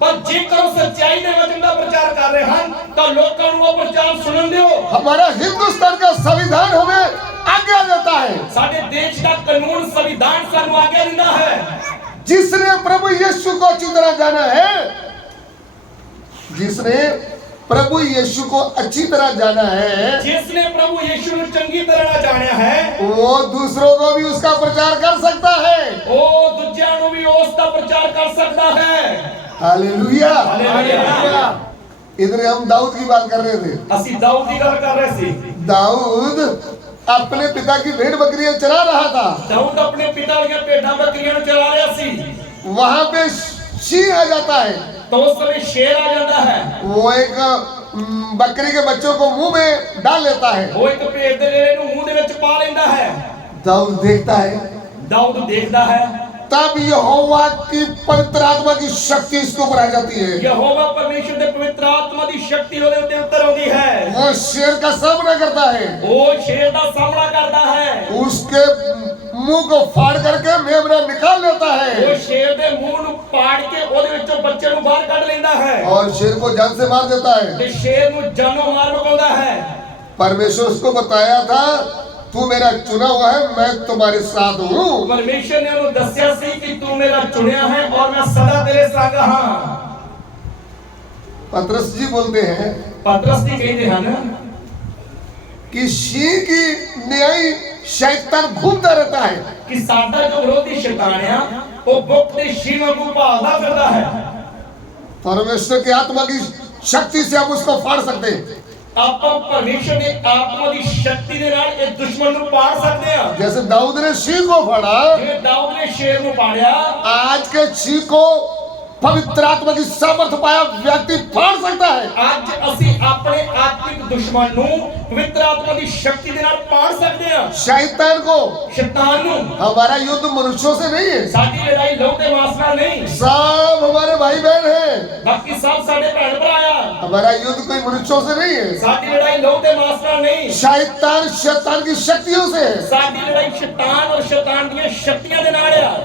ਪਰ ਜੇਕਰ ਉਹ ਸੱਚਾਈ ਦੇ ਵਚਨ ਦਾ ਪ੍ਰਚਾਰ ਕਰ ਰਹੇ ਹਨ ਤਾਂ ਲੋਕਾਂ ਨੂੰ ਉਹ ਪ੍ਰਚਾਰ ਸੁਣਨ ਦਿਓ। हमारा हिंदुस्तान का संविधान हमें आज्ञा देता है, ਸਾਡੇ ਦੇਸ਼ ਦਾ ਕਾਨੂੰਨ ਸੰਵਿਧਾਨ ਸਾਨੂੰ ਆਗਿਆ ਦਿੰਦਾ ਹੈ, जिसने प्रभु यीशु को अच्छी तरह जाना है, जिसने प्रभु यीशु को अच्छी तरह जाना है, ਜਿਸਨੇ ਪ੍ਰਭੂ ਯੀਸ਼ੂ ਨੂੰ ਚੰਗੀ ਤਰ੍ਹਾਂ ਨਾਲ ਜਾਣਿਆ ਹੈ, वो दूसरों को भी उसका प्रचार कर सकता है। ਉਹ ਦੂਜਿਆਂ ਨੂੰ ਵੀ ਉਸ ਦਾ ਪ੍ਰਚਾਰ ਕਰ ਸਕਦਾ ਹੈ। हालेलुया। हालेलुया। इधर हम दाऊद की बात कर रहे थे। ਅਸੀਂ ਦਾਊਦ ਦੀ ਗੱਲ ਕਰ ਰਹੇ ਸੀ। दाऊद अपने पिता की भेड़ बकरियां चरा रहा था, ਦਾਊਦ ਆਪਣੇ ਪਿਤਾ ਦੀਆਂ ਭੇਡਾਂ ਬੱਕਰੀਆਂ ਨੂੰ ਚਲਾ ਰਿਹਾ ਸੀ। वहां पे सिंह आ जाता है, तो उस समय शेर आ जाता है, वो एक बकरी के बच्चों को मुंह में डाल लेता है। ਉਹ ਇੱਕ ਭੇਡ ਦੇ ਲੇਲੇ ਨੂੰ ਮੂੰਹ ਦੇ ਵਿੱਚ ਪਾ ਲੈਂਦਾ ਹੈ। दाऊद देखता है, ਦਾਊਦ ਦੇਖਦਾ ਹੈ, तब यहोवा की पवित्र आत्मा की शक्ति इसके ऊपर आ जाती है। ਯਹੋਵਾ ਪਰਮੇਸ਼ਰ ਦੇ ਪਵਿੱਤਰ ਆਤਮਾ ਦੀ ਸ਼ਕਤੀ ਉਹਦੇ ਉੱਤੇ ਉਤਰ ਆਉਂਦੀ ਹੈ। वो शेर का सामना करता है, ਉਹ ਸ਼ੇਰ ਦਾ ਸਾਹਮਣਾ ਕਰਦਾ ਹੈ, उसके मुंह को फाड़ करके मेमना निकाल लेता है ਉਹ ਸ਼ੇਰ ਦੇ ਮੂੰਹ ਨੂੰ ਪਾੜ ਕੇ ਉਹਦੇ ਵਿੱਚੋਂ ਬੱਚੇ ਨੂੰ ਬਾਹਰ ਕੱਢ ਲੈਂਦਾ ਹੈ और शेर को जान से मार देता है। ਤੇ ਸ਼ੇਰ ਨੂੰ ਜਾਨੋਂ ਮਾਰ ਮੁਕਾਉਂਦਾ ਹੈ। परमेश्वर उसको बताया था, तू मेरा चुना हुआ है, मैं तुम्हारे साथ हूँ। ਪਰਮੇਸ਼ਰ ਨੇ ਉਹਨੂੰ ਦੱਸਿਆ ਸੀ ਕਿ ਤੂੰ ਮੇਰਾ ਚੁਣਿਆ ਹੈ ਔਰ ਮੈਂ ਸਦਾ ਤੇਰੇ ਸੰਗ ਹਾਂ। पतरस जी बोलते हैं ਪਤਰਸ ਜੀ ਕਹਿੰਦੇ ਹਨ कि सिंह की न्यायी शैतान घूमता रहता है, कि साडा जो विरोधी शैतान है वो बुक दे शीलों को भालदा फिरदा है। परमेश्वर की आत्मा की शक्ति से हम उसको फाड़ सकते हैं। ਆਪਾਂ ਪਰਮੇਸ਼ਰ ਦੇ ਆਤਮਾ ਦੀ ਸ਼ਕਤੀ ਦੇ ਨਾਲ ਇਸ ਦੁਸ਼ਮਣ ਨੂੰ ਪਾੜ ਸਕਦੇ ਹਾਂ। जैसे दाऊद ने सिंह को फाड़ा, ਜਿਵੇਂ ਦਾਊਦ ਨੇ ਸ਼ੇਰ ਨੂੰ ਪਾੜਿਆ, आज के सिंह को पवित्र आत्मा की सामर्थ्य पाया व्यक्ति फाड़ सकता है। ਅੱਜ ਅਸੀਂ ਆਪਣੇ ਆਤਮਿਕ ਦੁਸ਼ਮਣ ਨੂੰ ਪਵਿੱਤਰ ਆਤਮਾ ਦੀ ਸ਼ਕਤੀ ਦੇ ਨਾਲ ਪਾੜ ਸਕਦੇ ਹਾਂ। शैतान को, ਸ਼ੈਤਾਨ ਨੂੰ। हमारा युद्ध मनुष्यों से नहीं है, ਸਾਡੀ ਲੜਾਈ ਲਹੂ ਤੇ ਮਾंस ਨਾਲ ਨਹੀਂ, सब हमारे भाई बहन हैं। ਬਾਕੀ ਸਭ ਸਾਡੇ ਭੈਣ ਭਰਾ ਆ। हमारा युद्ध कोई मनुष्यों से नहीं है, ਸਾਡੀ ਲੜਾਈ ਲਹੂ ਤੇ ਮਾंस ਨਾਲ ਨਹੀਂ, शैतान की शक्तियों से है। ਸਾਡੀ ਲੜਾਈ ਸ਼ੈਤਾਨ ਔਰ ਸ਼ੈਤਾਨ ਦੀਆਂ ਸ਼ਕਤੀਆਂ ਦੇ ਨਾਲ ਆ।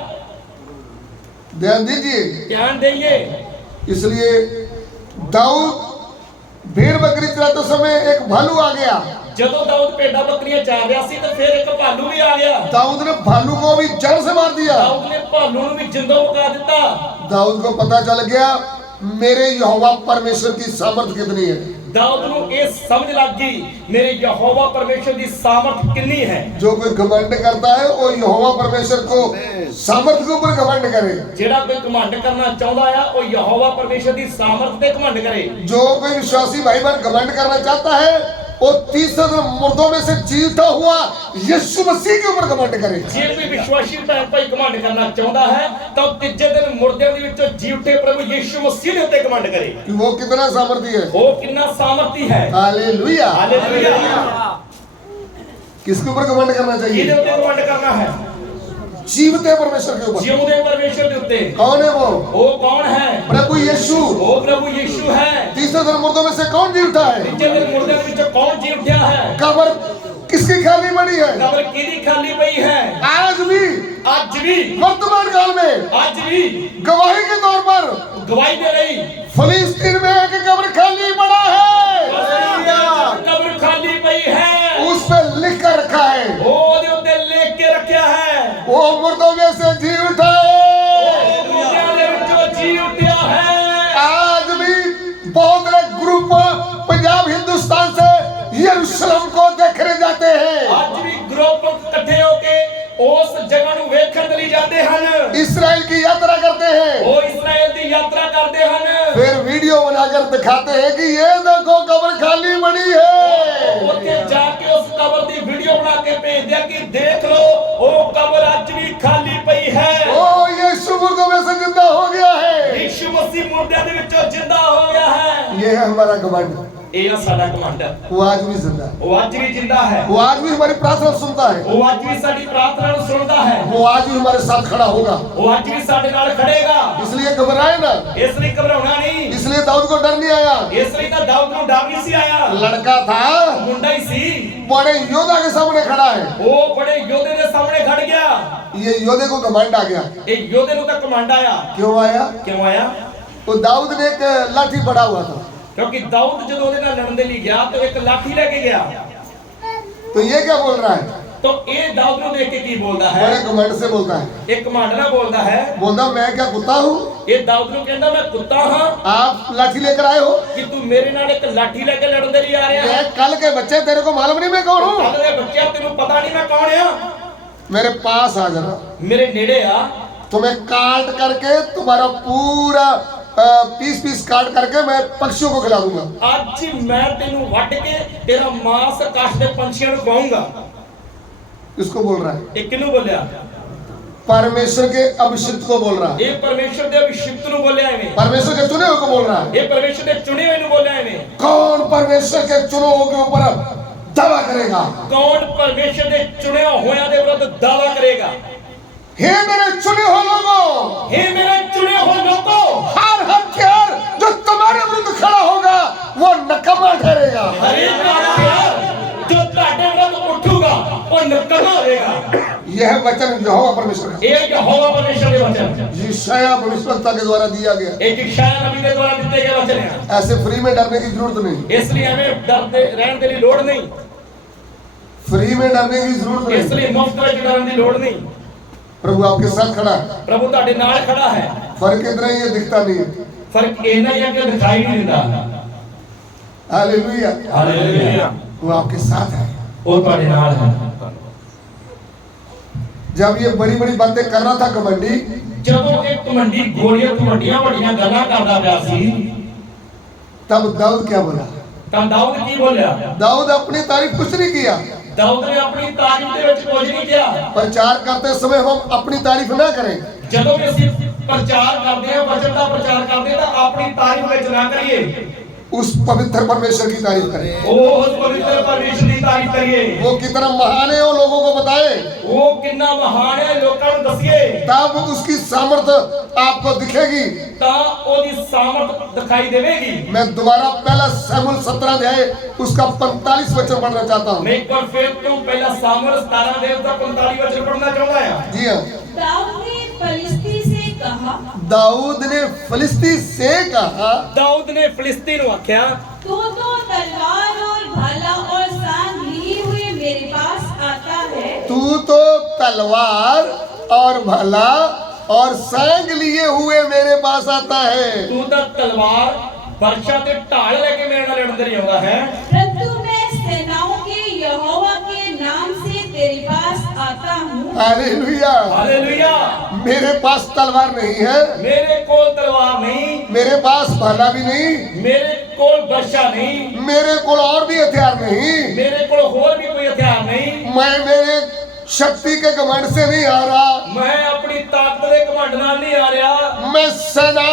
ध्यान दीजिए। ਧਿਆਨ ਦੇਈਏ। इसलिए दाऊद भेड़ बकरी चराते समय एक भालू आ गया। ਜਦੋਂ ਦਾਊਦ ਭੇਡਾਂ ਬੱਕਰੀਆਂ ਚਾਰ ਰਿਹਾ ਸੀ ਤਾਂ ਫਿਰ ਇੱਕ ਭਾਲੂ ਵੀ ਆ ਗਿਆ। दाऊद ने भालू को भी जड़ से मार दिया। ਦਾਊਦ ਨੇ ਭਾਲੂ ਨੂੰ ਵੀ ਜਿੰਦਾ ਮੁਕਾ ਦਿੱਤਾ। दाऊद को पता चल गया मेरे यहोवा परमेश्वर की सामर्थ कितनी है। ਦਾਊਦ ਨੂੰ ਇਹ ਸਮਝ ਲੱਗ ਗਈ ਮੇਰੇ ਯਹੋਵਾ ਪਰਮੇਸ਼ਰ ਦੀ ਸਾਮਰਥ ਕਿੰਨੀ ਹੈ। जो कोई घमंड करता है वो यहोवा परमेश्वर को सामर्थ के ऊपर घमंड करे। ਜਿਹੜਾ ਕੋਈ ਘਮंड करना ਚਾਹੁੰਦਾ ਆ ਉਹ ਯਹੋਵਾ ਪਰਮੇਸ਼ਰ ਦੀ ਸਾਮਰਥ ਤੇ ਘਮंड करे। जो कोई विश्वासी भाई बहन घमंड करना चाहता है वो तीसरे दिन मुर्दों में से जीता हुआ यीशु मसीह के ऊपर घमंड करे। ਜੇ ਕੋਈ ਵਿਸ਼ਵਾਸੀ ਭੈਣ ਭਾਈ ਘਮंड ਕਰਨਾ ਚਾਹੁੰਦਾ ਹੈ ਤਾਂ ਉਹ ਤੀਜੇ ਦਿਨ ਮੁਰਦਿਆਂ ਦੇ ਵਿੱਚੋਂ ਜੀ ਉੱਠੇ ਪ੍ਰਭੂ ਯੀਸ਼ੂ ਮਸੀਹ ਦੇ ਉੱਤੇ ਘਮंड ਕਰੇ कि वो कितना सामर्थी है। ਉਹ ਕਿੰਨਾ ਸਾਮਰਥੀ ਹੈ। हालेलुया। ਹਾਲੇਲੂਇਆ। किसके ऊपर घमंड करना ਕਿਹਦੇ चाहिए। ਉੱਤੇ ਘਮंड ਕਰਨਾ ਹੈ। जीवते परमेश्वर के ऊपर। ਜਿਉਂਦੇ ਪਰਮੇਸ਼ਰ ਦੇ ਉੱਤੇ। कौन है वो। ਉਹ ਕੌਣ ਹੈ। प्रभु यीशु। ਉਹ ਪ੍ਰਭੂ ਯੀਸ਼ੂ ਹੈ। तीसरे दिन मुर्दों में से कौन जी उठा है। ਤੀਜੇ ਦਿਨ ਮੁਰਦਿਆਂ ਦੇ ਵਿੱਚੋਂ ਕੌਣ ਜੀ ਉੱਠਿਆ ਹੈ। कब्र किसकी खाली पड़ी है। ਕਬਰ ਕਿਹਦੀ ਖਾਲੀ ਪਈ ਹੈ। आज भी ਅੱਜ ਵੀ वर्तमान काल में ਅੱਜ ਵੀ गवाही के तौर पर ਗਵਾਹੀ ਦੇ ਰਹੀ फिलिस्तीन में एक कब्र खाली पड़ा है। ਕਬਰ ਖਾਲੀ ਪਈ ਹੈ। उस पे लिख कर रखा है ਉਹ ਉਹਦੇ ਉੱਤੇ ਲਿਖ ਕੇ ਰੱਖਿਆ ਹੈ वो मुर्दों में से जी उठा है। ਮੁਰਦਿਆਂ ਦੇ ਵਿੱਚੋਂ ਜੀ ਉੱਠਿਆ ਹੈ। आज भी बहुत बड़े ग्रुप पंजाब हिंदुस्तान से यरूशलेम को देखने जाते हैं। ਅੱਜ ਵੀ ਗਰੁੱਪ ਇਕੱਠੇ ਹੋ ਕੇ ਉਸ ਜਗ੍ਹਾ ਨੂੰ ਵੇਖਣ ਦੇ ਲਈ ਜਾਂਦੇ ਹਨ। इस्राएल की यात्रा करते हैं। ਉਹ ਇਸਰਾਇਲ ਦੀ ਯਾਤਰਾ ਕਰਦੇ ਹਨ। फिर वीडियो बनाकर दिखाते हैं कि ये देखो कब्र खाली पड़ी है। ਉੱਥੇ ਜਾ ਕੇ ਉਸ ਕਬਰ ਦੀ ਵੀਡੀਓ ਬਣਾ ਕੇ ਭੇਜਦੇ ਆ ਕਿ ਦੇਖ ਲਓ ਉਹ ਕਬਰ ਅੱਜ ਵੀ ਖਾਲੀ ਪਈ ਹੈ। ओ यीशु मुर्दों में से जिंदा हो गया है। ਯੀਸ਼ੂ ਮਸੀਹ ਮੁਰਦਿਆਂ ਦੇ ਵਿੱਚੋਂ ਜਿੰਦਾ ਹੋ ਗਿਆ ਹੈ। ये है हमारा घमंड। ਇਹ ਆ ਸਾਡਾ ਘਮंड। वो आज भी जिंदा है। ਉਹ ਅੱਜ ਵੀ ਜਿੰਦਾ ਹੈ। वो आज भी हमारी प्रार्थना सुनता है। ਉਹ ਅੱਜ ਵੀ ਸਾਡੀ ਪ੍ਰਾਰਥਨਾ ਨੂੰ ਸੁਣਦਾ ਹੈ। वो आज भी हमारे साथ खड़ा होगा। ਉਹ ਅੱਜ ਵੀ ਸਾਡੇ ਨਾਲ ਖੜੇਗਾ। इसलिए घबराए ना। ਇਸ ਲਈ ਘਬਰਾਉਣਾ ਨਹੀਂ। इसलिए दाऊद को डर नहीं आया। ਇਸ ਲਈ ਤਾਂ ਦਾਊਦ ਨੂੰ ਡਰ ਨਹੀਂ ਸੀ ਆਇਆ। लड़का था ਮੁੰਡਾ ਹੀ ਸੀ। बड़े योद्धा के सामने खड़ा है। ਉਹ ਬੜੇ ਯੋਧੇ ਦੇ ਸਾਹਮਣੇ ਖੜ ਗਿਆ। ये योद्धे को घमंड आ गया। ਇਹ ਯੋਧੇ ਨੂੰ ਤਾਂ ਕਮਾਂਡ ਆਇਆ। क्यों आया। ਕਿਉਂ ਆਇਆ। वो दाऊद ने एक लाठी पड़ा हुआ था। ਕਿਉਂਕਿ ਦਾਊਦ ਜਦੋਂ ਉਹਦੇ ਨਾਲ ਲੜਨ ਦੇ ਲਈ ਗਿਆ ਤਾਂ ਇੱਕ ਲਾਠੀ ਲੈ ਕੇ ਗਿਆ। तो ये क्या बोल रहा है। तो ਇਹ ਦਾਊਦ ਨੂੰ ਦੇਖ ਕੇ ਕੀ ਬੋਲਦਾ ਹੈ। बड़े घमंड से बोलता है। ਇੱਕ ਕਮਾਂਡ ਨਾਲ ਬੋਲਦਾ ਹੈ। बोलता मैं क्या कुत्ता हूँ। ਇਹ ਦਾਊਦ ਨੂੰ ਕਹਿੰਦਾ ਮੈਂ ਕੁੱਤਾ ਹਾਂ आप लाठी लेकर आए हो। ਕਿ ਤੂੰ ਮੇਰੇ ਨਾਲ ਇੱਕ ਲਾਠੀ ਲੈ ਕੇ ਲੜਨ ਦੇ ਲਈ ਆ ਰਿਹਾ ਹੈ। मैं कल के बच्चे तेरे को मालूम नहीं मैं कौन हूँ। ਕੱਲ ਦੇ ਬੱਚਿਆ ਤੈਨੂੰ ਪਤਾ ਨਹੀਂ ਮੈਂ ਕੌਣ ਆ। मेरे पास आ जाना। ਮੇਰੇ ਨੇੜੇ ਆ। तुम्हें काट करके तुम्हारा पूरा पीस पीस काट करके मैं पक्षियों को खिला दूंगा। ਅੱਜ ਮੈਂ ਤੈਨੂੰ ਵੱਢ ਕੇ ਤੇਰਾ ਮਾंस ਆਕਾਸ਼ ਦੇ ਪੰਛੀਆਂ ਨੂੰ ਖਵਾਉਂਗਾ। किसको बोल रहा है। ਇਹ ਕਿਹਨੂੰ ਬੋਲਿਆ। परमेश्वर के अभिषिक्त को बोल रहा है। ਇਹ ਪਰਮੇਸ਼ਰ ਦੇ ਅਭਿਸ਼ਿਕਤ ਨੂੰ ਬੋਲਿਆ ਐਵੇਂ। परमेश्वर के चुने हुए को बोल रहा है। ਇਹ ਪਰਮੇਸ਼ਰ ਦੇ ਚੁਣੇ ਹੋਏ ਨੂੰ ਬੋਲਿਆ ਐਵੇਂ। कौन परमेश्वर के चुने हुए के ऊपर दावा करेगा। ਕੌਣ ਪਰਮੇਸ਼ਰ ਦੇ ਚੁਣਿਆ ਹੋਇਆਂ ਦੇ ਵਿਰੁੱਧ ਦਾਵਾ ਕਰੇਗਾ। हे मेरे चुने हुए लोगों। हे मेरे चुने हुए लोगों। हर हथियार जो तुम्हारे विरुद्ध खड़ा होगा वो नकमा ठहरेगा। हर एक हथियार जो ਤੁਹਾਡੇ ਵਿਰੁੱਧ ਉੱਠੂਗਾ ਉਹ ਨਕਮਾ ਹੋਵੇਗਾ। यह वचन यहोवा परमेश्वर का। ਇਹ ਯਹੋਵਾ ਪਰਮੇਸ਼ਰ ਦੇ ਵਚਨ। यशायाह भविष्यवक्ता के द्वारा दिया गया। ਇਹ ਯਿਸ਼ਾਇਆ ਨਬੀ ਦੇ ਦੁਆਰਾ ਦਿੱਤੇ ਗਏ ਵਚਨ ਹੈ। ऐसे फ्री में डरने की जरूरत नहीं। ਇਸ ਲਈ ਐਵੇਂ ਡਰਦੇ ਰਹਿਣ ਦੇ ਲਈ ਲੋੜ ਨਹੀਂ। फ्री में डरने की जरूरत ਇਸ नहीं। ਲਈ ਮੁਫਤ ਵਿੱਚ ਡਰਨ ਦੀ ਲੋੜ ਨਹੀਂ। प्रभु आपके साथ खड़ा है। ਪ੍ਰਭੂ ਤੁਹਾਡੇ ਨਾਲ ਖੜਾ ਹੈ। फर्क इतना ही है दिखता नहीं है। ਫਰਕ ਇਹਨਾਂ ਹੀ ਹੈ ਕਿ ਦਿਖਾਈ ਨਹੀਂ ਦਿੰਦਾ। हालेलुया। ਹਾਲੇਲੂਇਆ। वो आपके साथ है। ਉਹ ਤੁਹਾਡੇ ਨਾਲ ਹੈ। जब ये बड़ी बड़ी बातें कर रहा था घमंडी ਜਦੋਂ ਇੱਕ ਕਮੰਡੀ ਗੋਲੀਆਂ ਵੱਡੀਆਂ ਗੱਲਾਂ ਕਰਦਾ ਪਿਆ ਸੀ तब दाऊद क्या बोला। ਤਾਂ ਦਾਊਦ ਕੀ ਬੋਲਿਆ? दाऊद अपनी तारीफ कुछ नहीं किया। ਦਾਊਦ ਨੇ ਆਪਣੀ ਤਾਰੀਫ ਦੇ ਵਿੱਚ ਕੁਝ ਨਹੀਂ ਕਿਹਾ। प्रचार करते समय हम अपनी तारीफ ना करें। ਜਦੋਂ ਵੀ ਅਸੀਂ ਪ੍ਰਚਾਰ ਕਰਦੇ ਹਾਂ, ਵਚਨ ਦਾ ਪ੍ਰਚਾਰ ਕਰਦੇ ਹਾਂ, ਤਾਂ ਆਪਣੀ ਤਾਰੀਫ ਵਿੱਚ ਨਾ ਕਰੀਏ, उस पवित्र परमेश्वर की तारीफ करें। ਉਸ ਪਵਿੱਤਰ ਪਰਮੇਸ਼ਰ ਦੀ ਤਾਰੀਫ ਕਰੀਏ। वो कितना महान है वो लोगों को बताए, ਉਹ ਕਿੰਨਾ ਮਹਾਨ ਹੈ ਲੋਕਾਂ ਨੂੰ ਦੱਸੀਏ, तब उसकी सामर्थ आपको दिखेगी। ਤਾਂ ਉਹਦੀ ਸਾਮਰਥ ਦਿਖਾਈ ਦੇਵੇਗੀ। मैं दोबारा पहला शमूएल 17 अध्याय उसका 45 वचन पढ़ना चाहता हूँ। मैं एक बार फिर ਤੋਂ ਪਹਿਲਾ सामुएल 17 ਦੇ उसका 45 वचन पढ़ना चाहता हूं। जी हाँ, दाऊद ने फलिस्ती से कहा, दाऊद ने फलिस्ती से कहा, दाऊद ने फिलिस्ती ਨੂੰ ਆਖਿਆ, तू तो तलवार और भाला और सांग लिए हुए मेरे पास आता है। तू तो तलवार और भला और सांग लिए हुए मेरे पास आता है। ਤੂੰ ਤਾਂ ਤਲਵਾਰ ਵਰਸ਼ਾ ਤੇ ਢਾਲ ਲੈ ਕੇ ਮੇਰੇ ਨਾਲ ਲੜਨ ਲਈ ਆਉਂਦਾ ਹੈ, परंतु मैं सेनाओं के यहोवा के नाम से तेरे पास आता हूँ। हालेलुया। हालेलुया। मेरे पास तलवार नहीं है, ਮੇਰੇ ਕੋਲ ਤਲਵਾਰ नहीं, मेरे पास भाला भी नहीं, ਮੇਰੇ ਕੋਲ ਵਰਸ਼ਾ नहीं, मेरे को और भी हथियार नहीं। ਮੇਰੇ ਕੋਲ ਹੋਰ ਵੀ ਕੋਈ ਹਥਿਆਰ नहीं। मैं मेरे शक्ति के घमंड से नहीं आ रहा, मैं अपनी ताकत ਦੇ ਘਮੰਡ ਨਾਲ ਨਹੀਂ ਆ ਰਿਹਾ, मैं सेना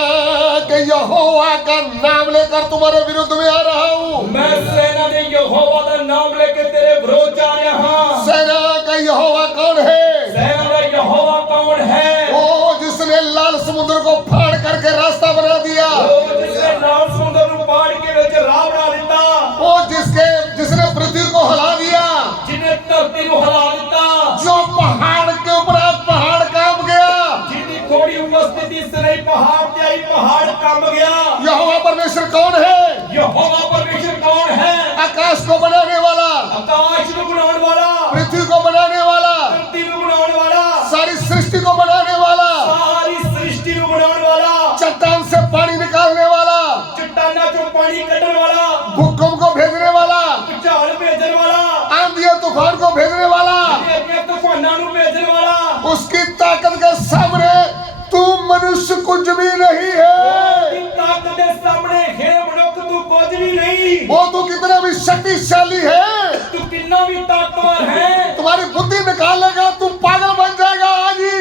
के यहोवा का नाम लेकर तुम्हारे विरुद्ध में आ रहा हूँ। मैं सेना ਦੇ ਯਹੋਵਾ ਦਾ ਨਾਮ ਲੈ ਕੇ ਤੇਰੇ ਵਿਰੋਧ ਚ ਆ ਰਿਹਾ ਹਾਂ। सेना का यहोवा कौन है? सेना ਦਾ ਯਹੋਵਾ कौन है? वो जिसने लाल समुद्र को फाड़ करके रास्ता बना दिया, ਉਹ ਜਿਸਨੇ ਲਾਲ ਸਮੁੰਦਰ ਨੂੰ ਪਾੜ ਕੇ ਵਿੱਚ ਰਾਹ ਬਣਾ ਦਿੱਤਾ, वो जिसने पृथ्वी को हिला दिया, ਜਿਹਨੇ ਧਰਤੀ ਨੂੰ ਹਿਲਾ ਦਿੱਤਾ, जो पहाड़ के ऊपर आज पहाड़ कांप गया। ਜਿਹਦੀ ਥੋੜੀ ਉਪਸਥਿਤੀ से नहीं पहाड़ ਤੇ ਆਈ पहाड़ कंब गया। यहोवा परमेश्वर कौन है? यहोवा परमेश्वर कौन है? आकाश को बनाने वाला, आकाश ਨੂੰ ਬਣਾਉਣ ਵਾਲਾ, पृथ्वी को बनाने वाला, ਧਰਤੀ ਨੂੰ ਬਣਾਉਣ ਵਾਲਾ, सारी सृष्टि को बनाने वाला, ਸਾਰੀ ਸ੍ਰਿਸ਼ਟੀ ਨੂੰ ਬਣਾਉਣ ਵਾਲਾ, चट्टान से पानी निकालने वाला, ਚਟਾਨਾਂ ਚੋਂ ਪਾਣੀ ਕੱਢਣ ਵਾਲਾ, भूकंप को भेजने वाला, ਭੁਚਾਲ ਭੇਜਣ ਵਾਲਾ, आंधी और तूफान को भेजने वाला, ਹਨੇਰੀਆਂ ਤੂਫਾਨਾਂ ਨੂੰ ਭੇਜਣ ਵਾਲਾ, उसकी ताकत के सामने तू मनुष्य कुछ भी नहीं है। ਉਹਦੀ ਤਾਕਤ ਦੇ ਸਾਹਮਣੇ ਹੈ ਮਨੁੱਖ ਤੂੰ ਕੁਝ ਵੀ ਨਹੀਂ। वो तू कितना भी शक्तिशाली है, तू कितना भी ताकतवर है, तुम्हारी बुद्धि निकालेगा तू पागल बन जाएगा आज ही।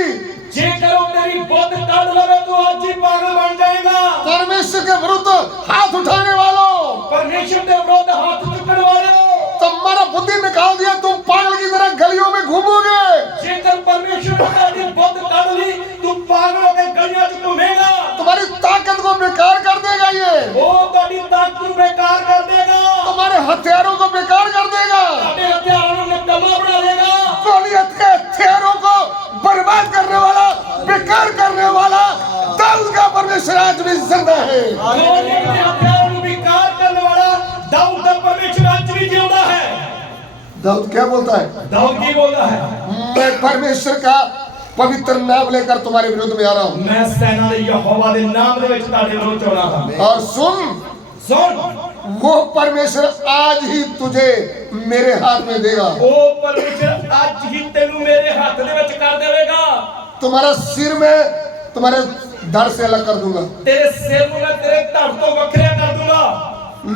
जेकर वो तेरी बुद्ध काट लगे तो आज ही पागल बन जाएगा। परमेश्वर के विरुद्ध हाथ उठाने वालों, परमेश्वर के विरुद्ध हाथ चुकने वाले, तुम्हारा बुद्धि निकाल दिया, तुम पागल की तरह गलियों में घूमोगे। जेकर परमेश्वर ने तेरी बुद्ध काट ली तू पागलों के गलियों में घूमेगा। तुम्हारी ताकत को बेकार कर देगा ये, वो तेरी ताकत को बेकार कर देगा, तुम्हारे हथियारों को बेकार कर देगा, तेरे हथियारों ने कमा बना देगा, गोलियत के हथियारों को बर्बाद करने वाला, बेकार करने वाला दाऊद का परमेश्वर आज भी जिंदा है। गोलियत के हथियारों को बेकार करने वाला दाऊद का परमेश्वर आज भी जिंदा है। दाऊद क्या बोलता है? दाऊद की बोलता है, मैं परमेश्वर का पवित्र नाम लेकर तुम्हारे विरुद्ध में आ रहा हूँ। मैं सेना दे यहोवा दे नाम दे विच तुहाडे विरुद्ध चोला हां। और सुन, वो परमेश्वर आज ही तुझे मेरे हाथ में देगा। वो परमेश्वर आज ही तेनू मेरे हाथ दे विच कर देवेगा। तुम्हारा सिर में तुम्हारे धड़ से अलग कर दूंगा। तेरे सिर को मैं तेरे धड़ तो वखरा कर दूंगा।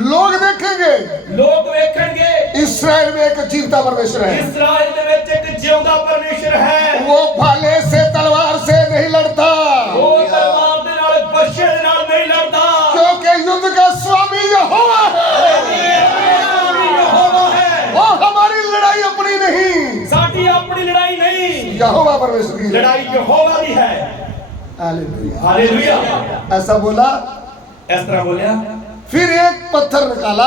लोग देखेंगे, लोग देखेंगे इस्राएल में एक जीवता परमेश्वर है। इस्राएल दे विच एक जिंदा परमेश्वर है। वो भाले से तलवार से नहीं लड़ता, वो तलवार दे नाल बर्छे दे नाल नहीं लड़ता, क्योंकि युद्ध का स्वामी यहोवा है। यहोवा है। वो हमारी लड़ाई अपनी नहीं, साडी अपनी लड़ाई नहीं, यहोवा परमेश्वर की लड़ाई यहोवा दी है। हालेलुया। हालेलुया। ऐसा बोला। इस तरह बोलिया। फिर एक पत्थर निकाला,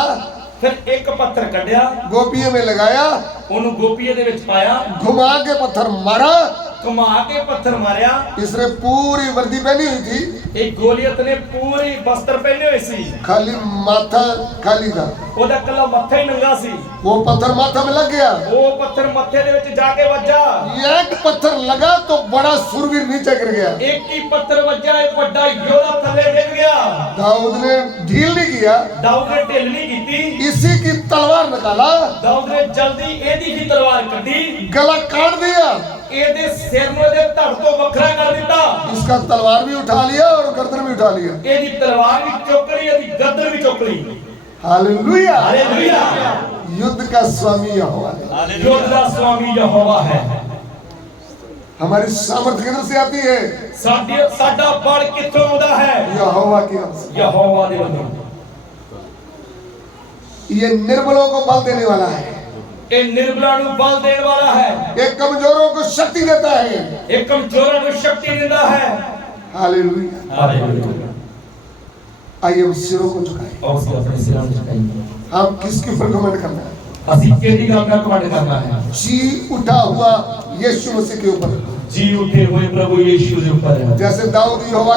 फिर एक पत्थर कढ़िया, गोपिये में लगाया, ओनू गोपिये दे विच पाया, घुमा के पत्थर मारा। घुमा के पत्थर मारिया। इसने पूरी वर्दी पहनी हुई थी, एक गोलियत ने पूरी वस्त्र पहने हुए सी, खाली माथा खाली था। ओदा कला मत्था ही नंगा सी। वो पत्थर माथा में लग गया। वो पत्थर मत्थे दे विच जाके वज्जा। एक पत्थर लगा तो बड़ा सूरवीर नीचे गिर गया। एक ही पत्थर वज्जा, एक बड़ा योद्धा थल्ले डिग गया। दाऊद ने ढील नहीं किया, दाऊद ने ढिल नहीं कीती। इसी की तलवार निकाला, दाऊद ने जल्दी एदी ही तलवार कड्डी, गला काट दिया, एदे सिर ਨੂੰ ਇਹਦੇ ਧੜ ਤੋਂ ਵੱਖਰਾ ਕਰ ਦਿੱਤਾ। इसका तलवार भी उठा लिया और गर्दन भी उठा लिया। ਇਹਦੀ ਤਲਵਾਰ ਵੀ ਚੁੱਕ ਲਈ, ਇਹਦੀ ਗਰਦਨ ਵੀ ਚੁੱਕ ਲਈ। हालेलुया। हालेलुया। युद्ध का स्वामी यहोवा है। युद्ध का स्वामी यहोवा है। हमारी सामर्थ्य किधर से आती है? साडा बल कित्थों आउंदा है? यहोवा की ओर से। यहोवा दे वल्लों। ये निर्बलों को बल देने वाला है। ये निर्बलों को बल देने वाला है। ये कमजोरों को शक्ति देता है। ये कमजोरों को शक्ति देता है। हालेलुया। हालेलुया। आइए हम सिरों को झुकाएं। और उसके अपने सिरों को झुकाएंगे। हम किसके ऊपर घमंड करना है? ਅਸੀਂ ਕਿਹਦੀ ਗੱਲ ਦਾ ਕਮਾਂਡ ਕਰਨਾ ਹੈ? जी उठा हुआ यीशु मसीह के ऊपर। जी उठे हुए प्रभु यीशु के ऊपर है। जैसे दाऊद यहोवा